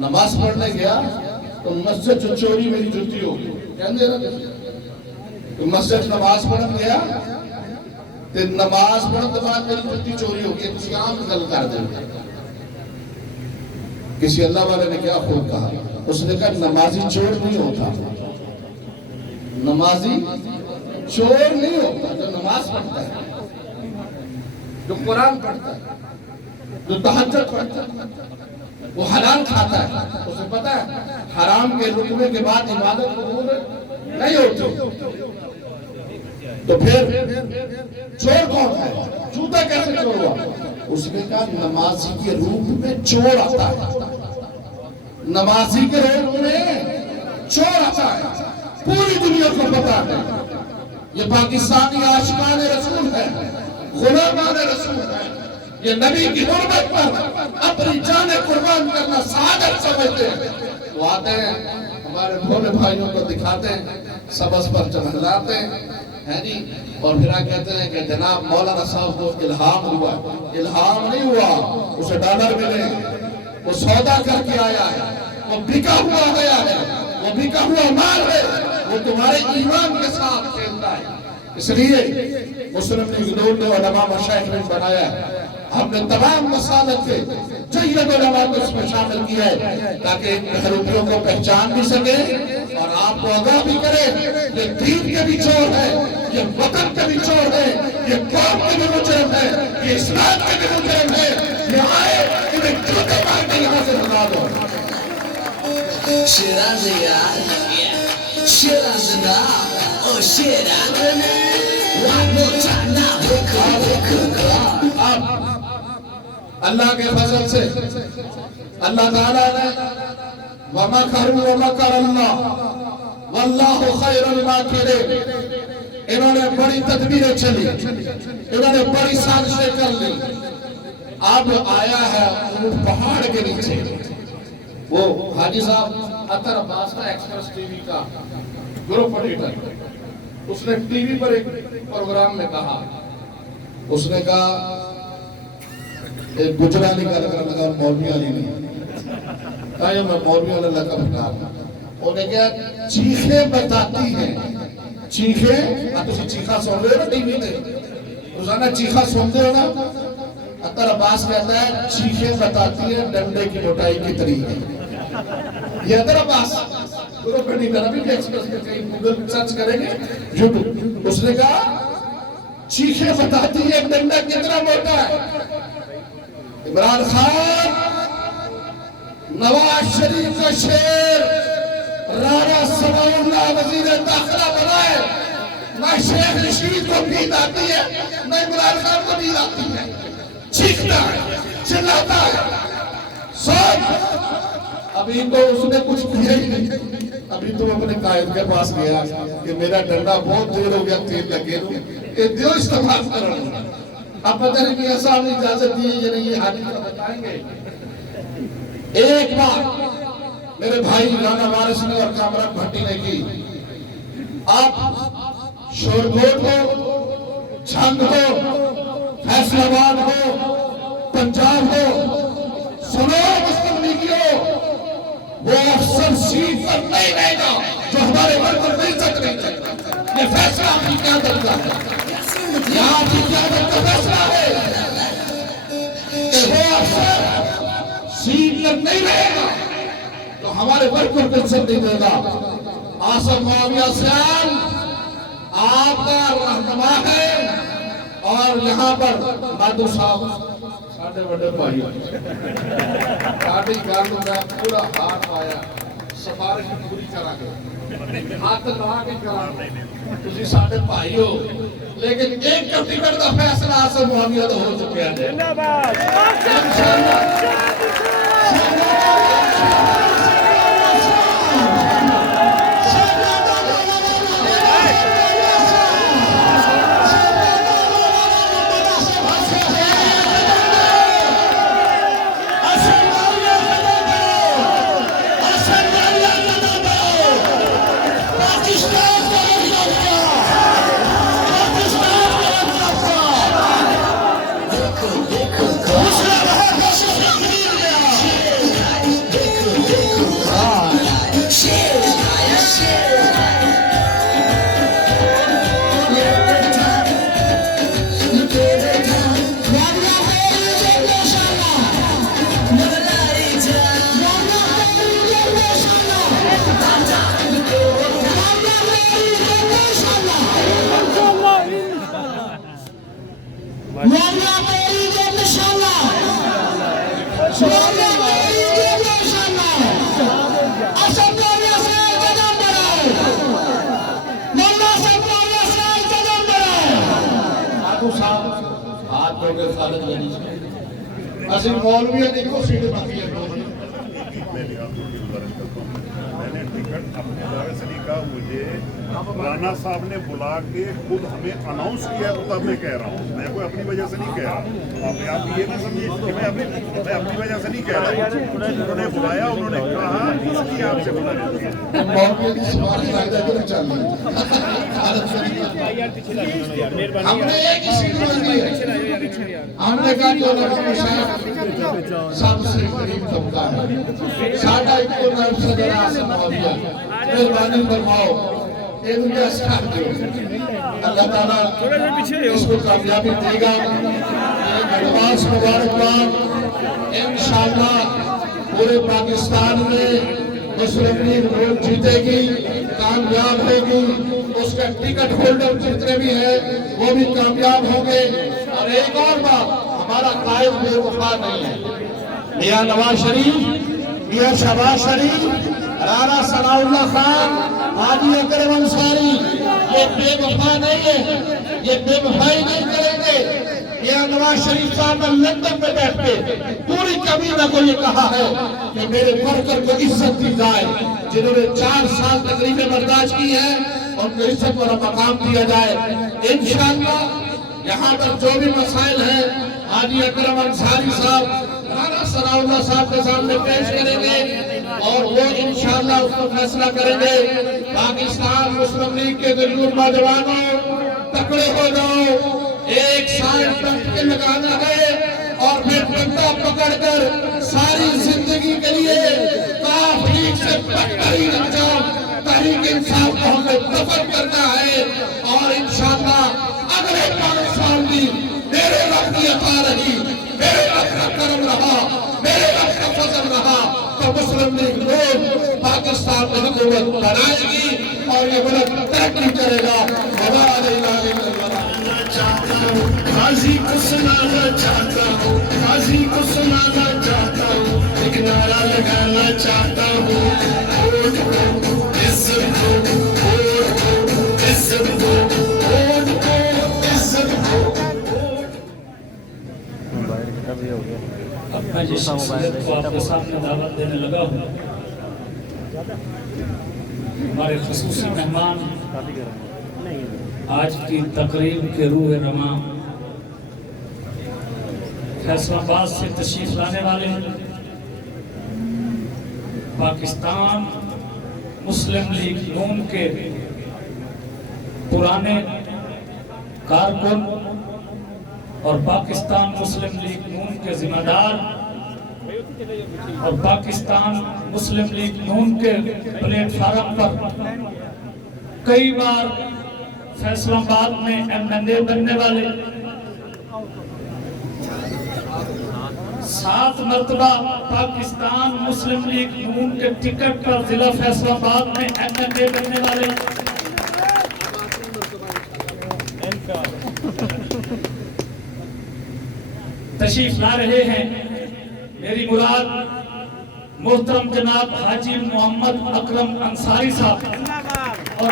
नमाज पढ़ने गया तो मस्जिद जो चोरी मेरी जूती होगी, कहते ना तो मस्जिद नमाज पढ़ने गया तो नमाज पढ़ने के बाद मेरी जूती चोरी होगी, किसी आम गल कर देंगे। किसी अल्लाह वाले ने क्या खूब कहा, उसने कहा नमाजी चोर नहीं होता, नमाजी चोर नहीं होता, जो नमाज पढ़ता है, जो कुरान पढ़ता है, जो तहज्जुद पढ़ता है, वो हलाल खाता है, उसे पता है हराम के रुकने के बाद इबादत कबूल नहीं होती। तो फिर चोर कौन है, जूता कैसे चोर हुआ? उसने कहा नमाजी के रूप में चोर आता है, नमाजी के रूप में चोर आता है। पूरी दुनिया को पता है ये पाकिस्तानी आशिकान रसूल है, गुलामान रसूल है, ये नबी की हुर्मत पर अपनी जाने कुर्बान करना सादत समझते हैं। वो आते हैं हमारे भोले भाइयों को दिखाते हैं, सबस पर चढ़ाते हैं जी, और फिर कहते हैं कि जनाब मौलाना साहब को इल्हाम हुआ। इल्हाम नहीं हुआ, उसे डॉलर मिले, वो सौदा करके आया है, वो बिका हुआ गया है, वो बिका हुआ माल है, वो तुम्हारे ईमान के साथ खेलता है। इसलिए मुस्लिम लीग नून ने उलमा मशाइख ने बनाया, हमने तमाम मसालत के जय्यद उलमा को इसमें शामिल किया है ताकि महरूमियों को पहचान भी सके और आपको आगाह भी करे ये दीन के भी चोर है, ये वतन के भी चोर है, ये कौम के भी मुजरिम है, ये इस्लाम के भी मुजरिम है। ये आए इन्हें जूते मार के यहाँ से भगा दो। Shirazia, Shirazia, oh Shirazia, one more time now, अब अल्लाह के फजल से अल्लाह ताला ने वमकरू वमकर अल्लाह वल्लाहु खैरुल माकिरीन, इन्होंने बड़ी तदबीरें चली, इन्होंने बड़ी साजिशें कर ली। अब आया है ऊंट पहाड़ के नीचे, वो हाजी साहब अतर अब्बास का एक्सप्रेस टीवी का ग्रुप एडिटर, उसने टीवी पर एक प्रोग्राम में कहा, उसने कहा एक गुजराती का लगा मौलवी अली नहीं कहा, ये मैं मौलवी वाला लकब हटा, उन्हें क्या चीखें बताती हैं, चीखें आप तुम चीखा सुन रहे हो ना टीवी में, रोजाना चीखा सुनते हो ना। अतर अब्बास कहता है चीखें बताती है डंडे की मोटाई कितनी है। ये अतर अब्बास ग्रुप एडिटर अभी एक्सप्रेस के कहीं गूगल सर्च करेंगे यूट्यूब, उसने कहा चीखें बताती है डंडा कितना मोटा है। इमरान खान नवाज शरीफ का शेर राणा सनाउल्लाह वजीर दाखिला बनाए, ना शेख रशीद को नींद आती है, ना इमरान खान को नींद आती है, चीखता है, चिल्लाता है सब। अभी तो उसने कुछ किया ही नहीं, अभी तो अपने कायद के पास गया कि मेरा डंडा बहुत देर हो गया तेल लगे, ये दो इस्तेमाल कर रहा हूं। अब पता नहीं कि ऐसा आपने इजाजत दी है या नहीं, ये हाजिर बताएंगे। एक बार मेरे भाई राणा वारिस ने और कामरान भट्टी ने की, आप शोरगोट हो, छंद हो, फैसलाबाद हो, पंजाब हो, सुनो मुस्लिम लीगियों, वो अफसर सीट पर नहीं रहेगा। हमारे वर्ग को बेइज्जत नहीं करना। ये फैसला आपकी क़यादत का है, ये आपकी क़यादत का फैसला है कि वो अफसर सीट तक नहीं रहेगा तो हमारे वर्ग को पेंशन नहीं देगा। आसिफ मुआविया सियान आपका रहनुमा है और यहाँ पर माधु साहब साढ़े बड़े भाई साड़ी गल का पूरा हाथ आया सिफारिश पूरी करा के हाथ ला के करा तुसी साढ़े भाई हो लेकिन एक टिकट का फैसला आसिफ मुआविया तो हो चुका है। जिंदाबाद असीम मौलवी देखो सीट बाकी है। मैंने टिकट अपने जावेद अली का मुझे राना साहब ने बुला के खुद हमें अनाउंस किया तो तब मैं कह रहा हूँ, मैं कोई अपनी वजह से नहीं कह रहा। आप ये ना समझिए कि मैं अपनी वजह से नहीं कह रहा। उन्होंने बुलाया, उन्होंने कहा इसकी आपसे बुलाया। हमने एक ही सीट मांगी है, हमने कहा जो सबसे गरीब तबका है साडा इको नाम सदर आसिफ मुआविया मेहरबानी फरमाओ इनके साथ दो। अल्लाह ताला इसको कामयाबी देगा। एडवांस मुबारकबाद। इंशाअल्लाह पूरे पाकिस्तान में मुस्लिम लीग वोट जीतेगी, कामयाब होगी। उसके टिकट होल्डर जितने भी हैं वो भी कामयाब होंगे। और एक और बात, हमारा कायद बेवफा नहीं है। मियां नवाज शरीफ, मियां शहबाज शरीफ, राणा सनाउल्लाह खान, हाजी अकरम अंसारी ये बेवफा नहीं है, ये बेवफाई नहीं करेंगे। मियां नवाज शरीफ साहब ने लंदन में बैठ के पूरी कबीना को ये कहा है कि मेरे वर्कर को इज्जत दी जाए, जिन्होंने 4 साल तकलीफें बर्दाश्त की है उनको इज्जत वाला मकाम दिया जाए। इंशाअल्लाह यहाँ पर जो भी मसाइल हैं हाजी अकरम अंसारी साहब, राणा सनाउल्लाह साहब के सामने पेश करेंगे और वो इंशाअल्लाह उसको फैसला करेंगे। पाकिस्तान मुस्लिम लीग के दिलरुबा नौजवानों, तकड़े हो जाओ। एक साइड तक के लगाना है और फिर डंडा पकड़कर सारी जिंदगी के लिए काफ लीग से पटकरी रख जाओ। तहरीक इंसाफ को हमें दफन करना है और इंशाअल्लाह अगले 5 साल भी मेरे रब की अता रही, मेरे रब का करम रहा, मेरे रब का फजल रहा तो मुस्लिम लीग लोग पाकिस्तान में हुकूमत बनाएगी और ये मुल्क तरक्की करेगा। काजी को सुनाना चाहता हूँ, काजी को सुनाना चाहता हूँ, एक नारा लगाना चाहता हूँ, वोट को इज्जत दो, वोट को इज्जत दो, वोट को इज्जत दो। अब मैं जिस शख्सियत को आपके सामने दावत देने लगा हूँ, हमारे खुसूसी मेहमान आज की तकरीब के रूह रमा फैसलाबाद से तशरीफ लाने वाले पाकिस्तान मुस्लिम लीग नून के पुराने कारकुन और पाकिस्तान मुस्लिम लीग नून के जिम्मेदार اور پاکستان مسلم لیگ نون کے پلیٹ فارم پر کئی بار فیصلہ آباد میں MLA بننے والے 7 مرتبہ پاکستان مسلم لیگ نون کے ٹکٹ پر ضلع فیصلہ آباد میں MLA بننے والے تشریف لا رہے ہیں. میری مراد محترم جناب حاجی محمد اکرم انصاری صاحب اور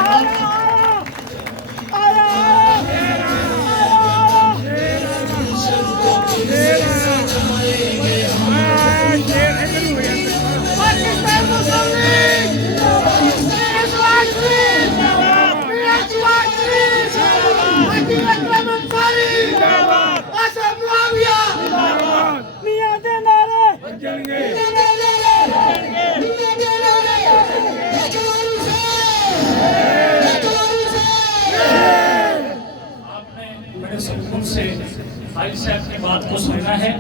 سے بھائی صاحب کی بات کو سننا ہے.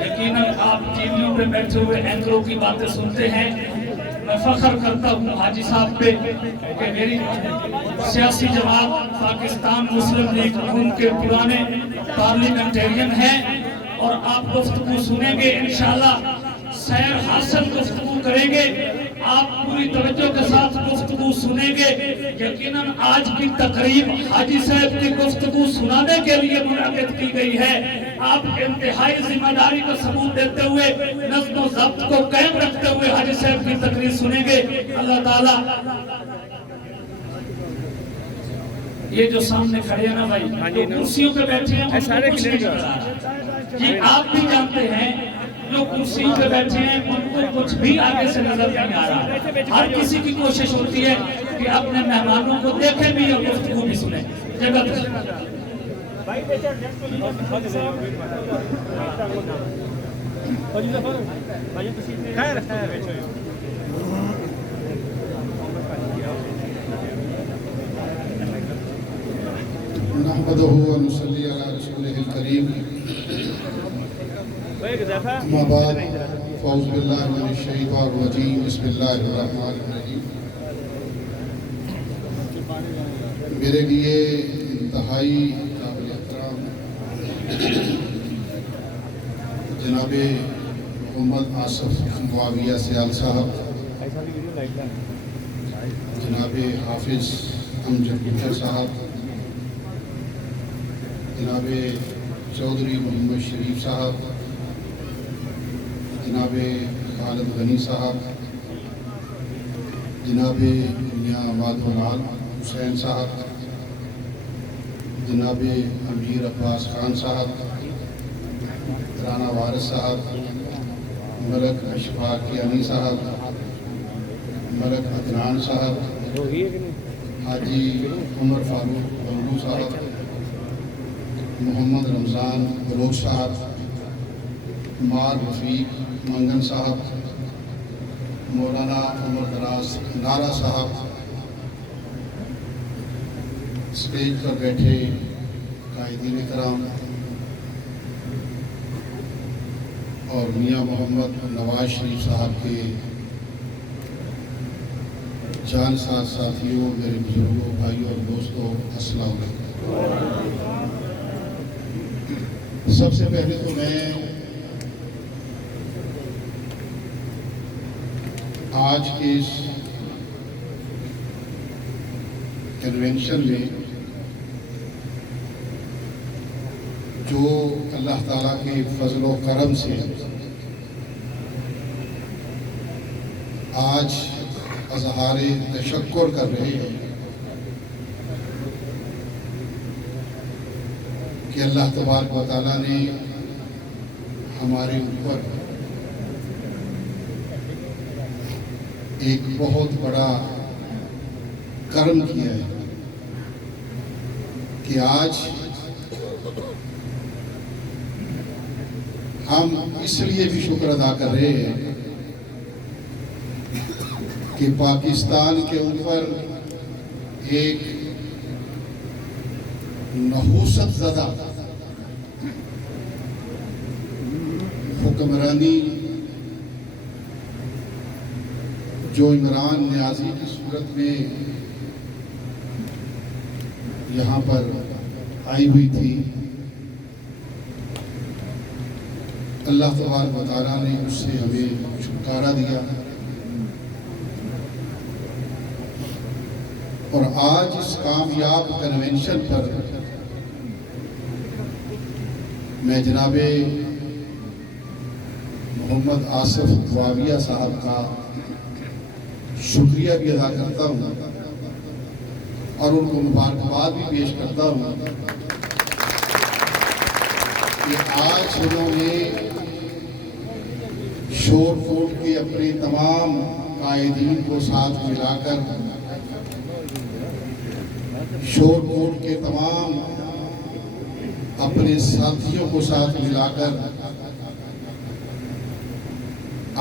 یقیناً آپ ٹی ویوں پہ بیٹھے ہوئے اینکروں کی باتیں سنتے ہیں. میں فخر کرتا ہوں حاجی صاحب پہ کہ میری سیاسی جماعت پاکستان مسلم لیگ نون کے پرانے پارلیمنٹیرین ہیں اور آپ گفتگو سنیں گے انشاءاللہ سیر حاصل گفتگو کریں گے. آپ پوری توجہ کے ساتھ گفتگو سنیں گے. یقیناً آج کی تقریب حاجی صاحب کی گفتگو سنانے کے لیے منعقد کی گئی ہے. آپ انتہائی ذمہ داری کا ثبوت دیتے ہوئے نظم و ضبط کو قائم رکھتے ہوئے حاجی صاحب کی تقریر سنیں گے. اللہ تعالیٰ یہ جو سامنے کھڑے ہیں نا بھائی جو کرسیوں پہ بیٹھے ہیں ان کو کچھ نہیں نظر آ رہا. یہ آپ بھی جانتے ہیں جو کرسیوں پہ بیٹھے ہیں ان کو کچھ بھی آگے سے نظر نہیں آ رہا. ہر کسی کی کوشش ہوتی ہے کہ اپنے مہمانوں کو دیکھیں بھی اور گفتگو بھی سنیں. جگہ نحمده ونصلي على رسوله الكريم. اما بعد فاعوذ باللہ من الشیطان الرجیم. بسم اللہ الرحمن الرحیم. میرے لیے انتہائی قابل احترام جناب محمد آصف معاویہ سیال صاحب، جناب حافظ امجد گجر صاحب، جناب چودھری محمد شریف صاحب، جناب خالد غنی صاحب، جناب میاں مادھو لال حسین صاحب، جناب امیر عباس خان صاحب، رانا وارث صاحب، ملک اشفاق کیانی صاحب، ملک عدنان صاحب، حاجی عمر فاروق بنگلو صاحب، محمد رمضان بلوچ صاحب، مار رفیق منگن صاحب، مولانا عمر دراز نارا صاحب، اسٹیج پر بیٹھے قائدین کرام اور میاں محمد نواز شریف صاحب کے جان ساتھ ساتھیوں، میرے بزرگوں، بھائیوں اور دوستوں، السلام علیکم. سب سے پہلے تو میں آج کے اس کنونشن میں جو اللہ تعالیٰ کے فضل و کرم سے آج اظہار تشکر کر رہے ہیں کہ اللہ تبارک و تعالیٰ نے ہمارے اوپر ایک بہت بڑا کرم کیا ہے کہ آج ہم اس لیے بھی شکر ادا کر رہے ہیں کہ پاکستان کے اوپر ایک نحوست زدہ حکمرانی جو عمران نیازی کی صورت میں یہاں پر آئی ہوئی تھی، اللہ تبارک و تعالیٰ نے اس سے ہمیں چھٹکارا دیا، اور آج اس کامیاب کنونشن پر میں جناب محمد آصف معاویہ صاحب کا شکریہ بھی ادا کرتا ہوں اور ان کو مبارکباد بھی پیش کرتا ہوں کہ آج انہوں نے شور کوٹ کے اپنے تمام قائدین کو ساتھ ملا کر، شور کوٹ کے تمام اپنے ساتھیوں کو ساتھ ملا کر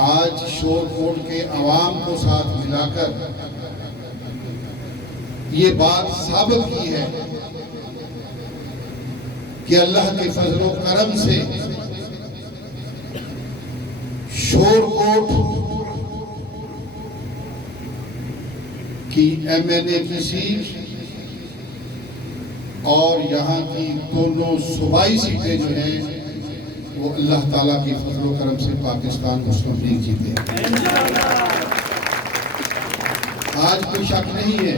آج شور کوٹ کے عوام کو ساتھ ملا کر یہ بات ثابت کی ہے کہ اللہ کے فضل و کرم سے شور کوٹ کی MNA کی سیٹ اور یہاں کی دونوں صوبائی سیٹیں جو ہیں وہ اللہ تعالیٰ کی فضل و کرم سے پاکستان مسلم لیگ جیتے ہیں۔ آج کوئی شک نہیں ہے،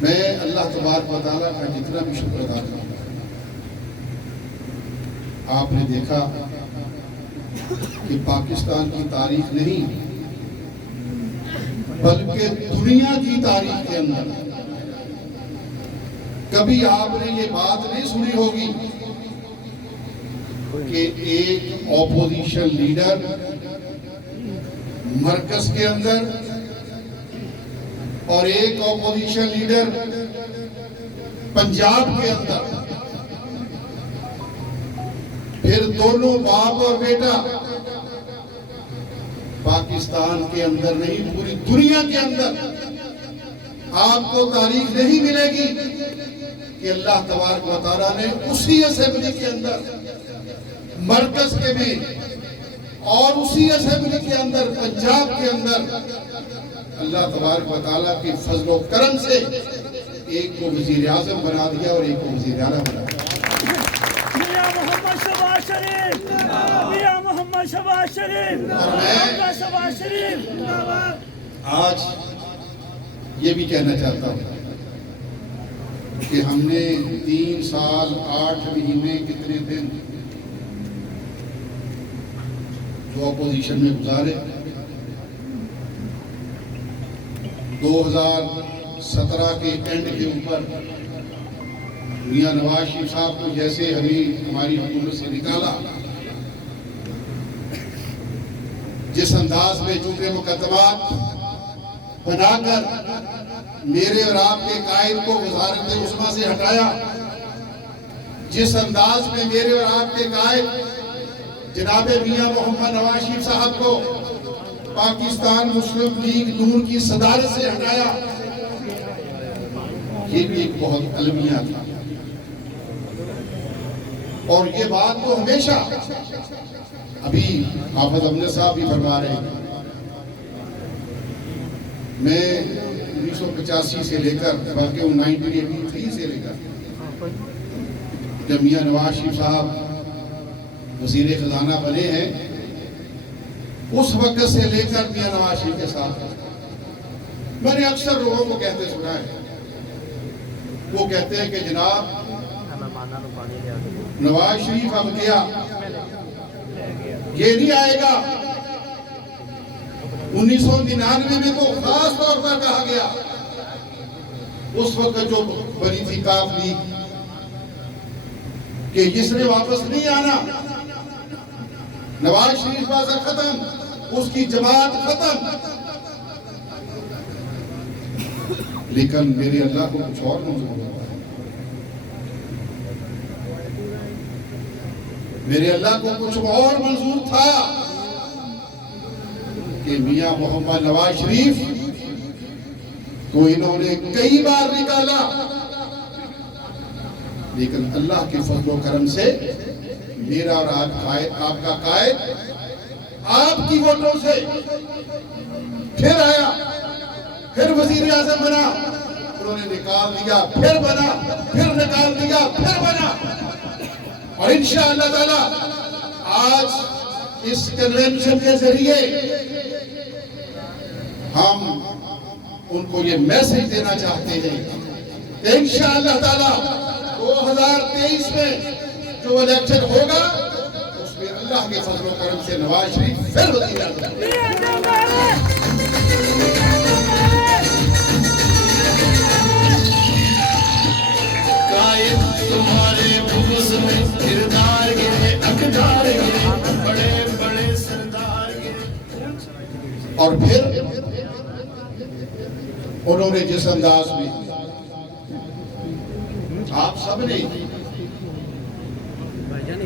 میں اللہ تبارک و تعالیٰ کا جتنا بھی شکر ادا کروں گا۔ آپ نے دیکھا کہ پاکستان کی تاریخ نہیں بلکہ دنیا کی تاریخ کے اندر کبھی آپ نے یہ بات نہیں سنی ہوگی کہ ایک اپوزیشن لیڈر مرکز کے اندر اور ایک اپوزیشن لیڈر پنجاب کے اندر، پھر دونوں باپ اور بیٹا پاکستان کے اندر نہیں پوری دنیا کے اندر آپ کو تاریخ نہیں ملے گی کہ اللہ تبارک و تعالیٰ نے اسی اسمبلی کے اندر مرکز کے میں اور اسی اسمبلی کے اندر پنجاب کے اندر اللہ تبارک و تعالیٰ کے فضل و کرم سے ایک کو وزیر اعظم بنا دیا اور ایک کو وزیر اعلیٰ بنا دیا۔ میاں محمد شہباز شریف، میاں محمد شہباز شریف، شہباز شریف۔ آج یہ بھی کہنا چاہتا ہوں کہ ہم نے 3 سال 8 مہینے کتنے دن جو اپوزیشن میں گزارے، 2017 کے اینڈ کے اوپر میاں نواز شریف صاحب کو جیسے ہماری حکومت سے نکالا، جس انداز میں جھوٹے مقدمات بنا کر میرے اور آپ کے قائد کو وزارت عظمیٰ سے ہٹایا، جس انداز میں میرے اور آپ کے قائد جناب میاں محمد نواز شریف صاحب کو پاکستان مسلم لیگ نون کی صدارت سے ہٹایا، یہ بھی ایک بہت المیہ تھا۔ اور یہ بات تو ہمیشہ ابھی حافظ امجد صاحب بھی فرما رہے ہیں، میں 1985 سے لے کر بلکہ 1983 سے لے کر جب میاں نواز شریف صاحب وزیر خزانہ بنے ہیں، اس وقت سے لے کر میاں نواز شریف کے ساتھ میں نے اکثر لوگوں کو کہتے سنا ہے، وہ کہتے ہیں کہ جناب نواز شریف اب گیا، یہ نہیں آئے گا۔ 1999 میں تو خاص طور پر کہا گیا، اس وقت جو بنی تھی کاف لیگ، کہ جس نے واپس نہیں آنا، نواز شریف بازا ختم، اس کی جماعت ختم۔ لیکن میرے اللہ کو کچھ اور منظور ہوتا ہے، میرے اللہ کو کچھ اور منظور تھا کہ میاں محمد نواز شریف کو انہوں نے کئی بار نکالا، لیکن اللہ کے فضل و کرم سے میرا اور آپ کا قائد آپ کی ووٹوں سے پھر آیا، پھر وزیر اعظم بنا، انہوں نے نکال دیا، پھر بنا، پھر نکال دیا، پھر بنا، اور انشاءاللہ تعالی آج اس کنونشن کے ذریعے ہم ان کو یہ میسج دینا چاہتے ہیں کہ انشاءاللہ تعالی 2023 میں جو الیکشن ہوگا اس میں اللہ کے فضل و کرم سے نواز شریف پھر وزیر اعظم قائد تمہارے بغض میں کردار گرے، اقدار گرے، بڑے بڑے سردار گرے. اور پھر انہوں نے جس انداز میں آپ سب نے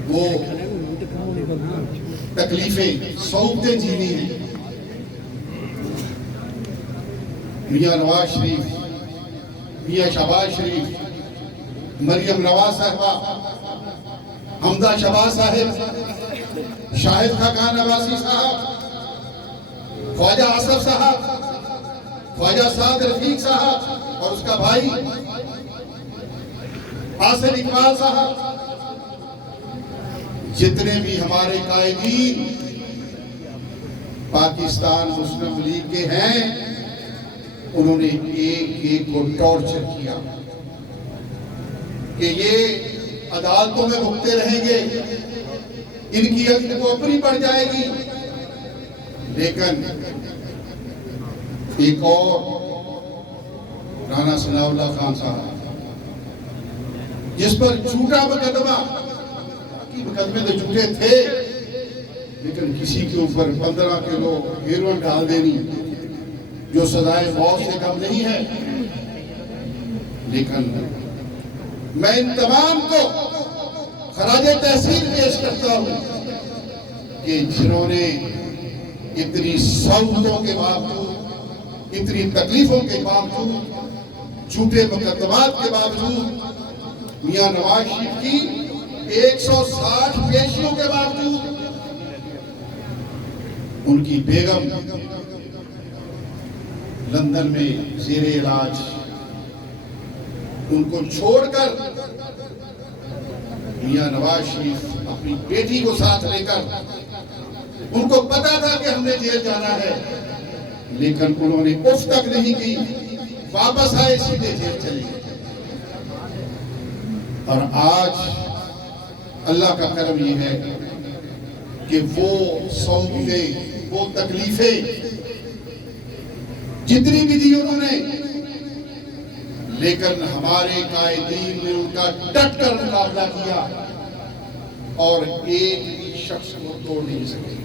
وہ تکلیفیں صعوبتیں جینی ہیں، میاں نواز شریف، میاں شہباز شریف، مریم نواز صاحبہ، حمدہ شہباز صاحب، شاہد خاقان نواسی صاحب، خواجہ آصف صاحب، خواجہ سعد رفیق صاحب اور اس کا بھائی حاصل اقبال صاحب، جتنے بھی ہمارے قائدین پاکستان مسلم لیگ کے ہیں، انہوں نے ایک ایک کو ٹارچر کیا کہ یہ عدالتوں میں بھگتے رہیں گے، ان کی عقل کو اپنی پڑ جائے گی. لیکن ایک اور رانا ثناء اللہ خان صاحب جس پر جھوٹا مقدمہ، باقی مقدمے تو جھوٹے تھے لیکن کسی کے اوپر 15 کلو ہیروئن ڈال دینی جو سزائے موت سے کم نہیں ہے. لیکن میں ان تمام کو خراج تحسین پیش کرتا ہوں کہ جنہوں نے اتنی صعوبتوں کے باوجود، اتنی تکلیفوں کے باوجود، جھوٹے مقدمات کے باوجود، میاں نواز شریف کی 160 پیشیوں کے باوجود، ان کی بیگم لندن میں زیر علاج، ان کو چھوڑ کر میاں نواز شریف اپنی بیٹی کو ساتھ لے کر، ان کو پتا تھا کہ ہم نے جیل جانا ہے لیکن انہوں نے اف تک نہیں کی، واپس آئے سیدھے جیل چلے گئے. اور آج اللہ کا کرم یہ ہے کہ وہ صعوبتیں، وہ تکلیفیں جتنی بھی دی انہوں نے، لیکن ہمارے قائدین نے ان کا ڈٹ کر مقابلہ کیا اور ایک بھی شخص کو توڑ نہیں سکے.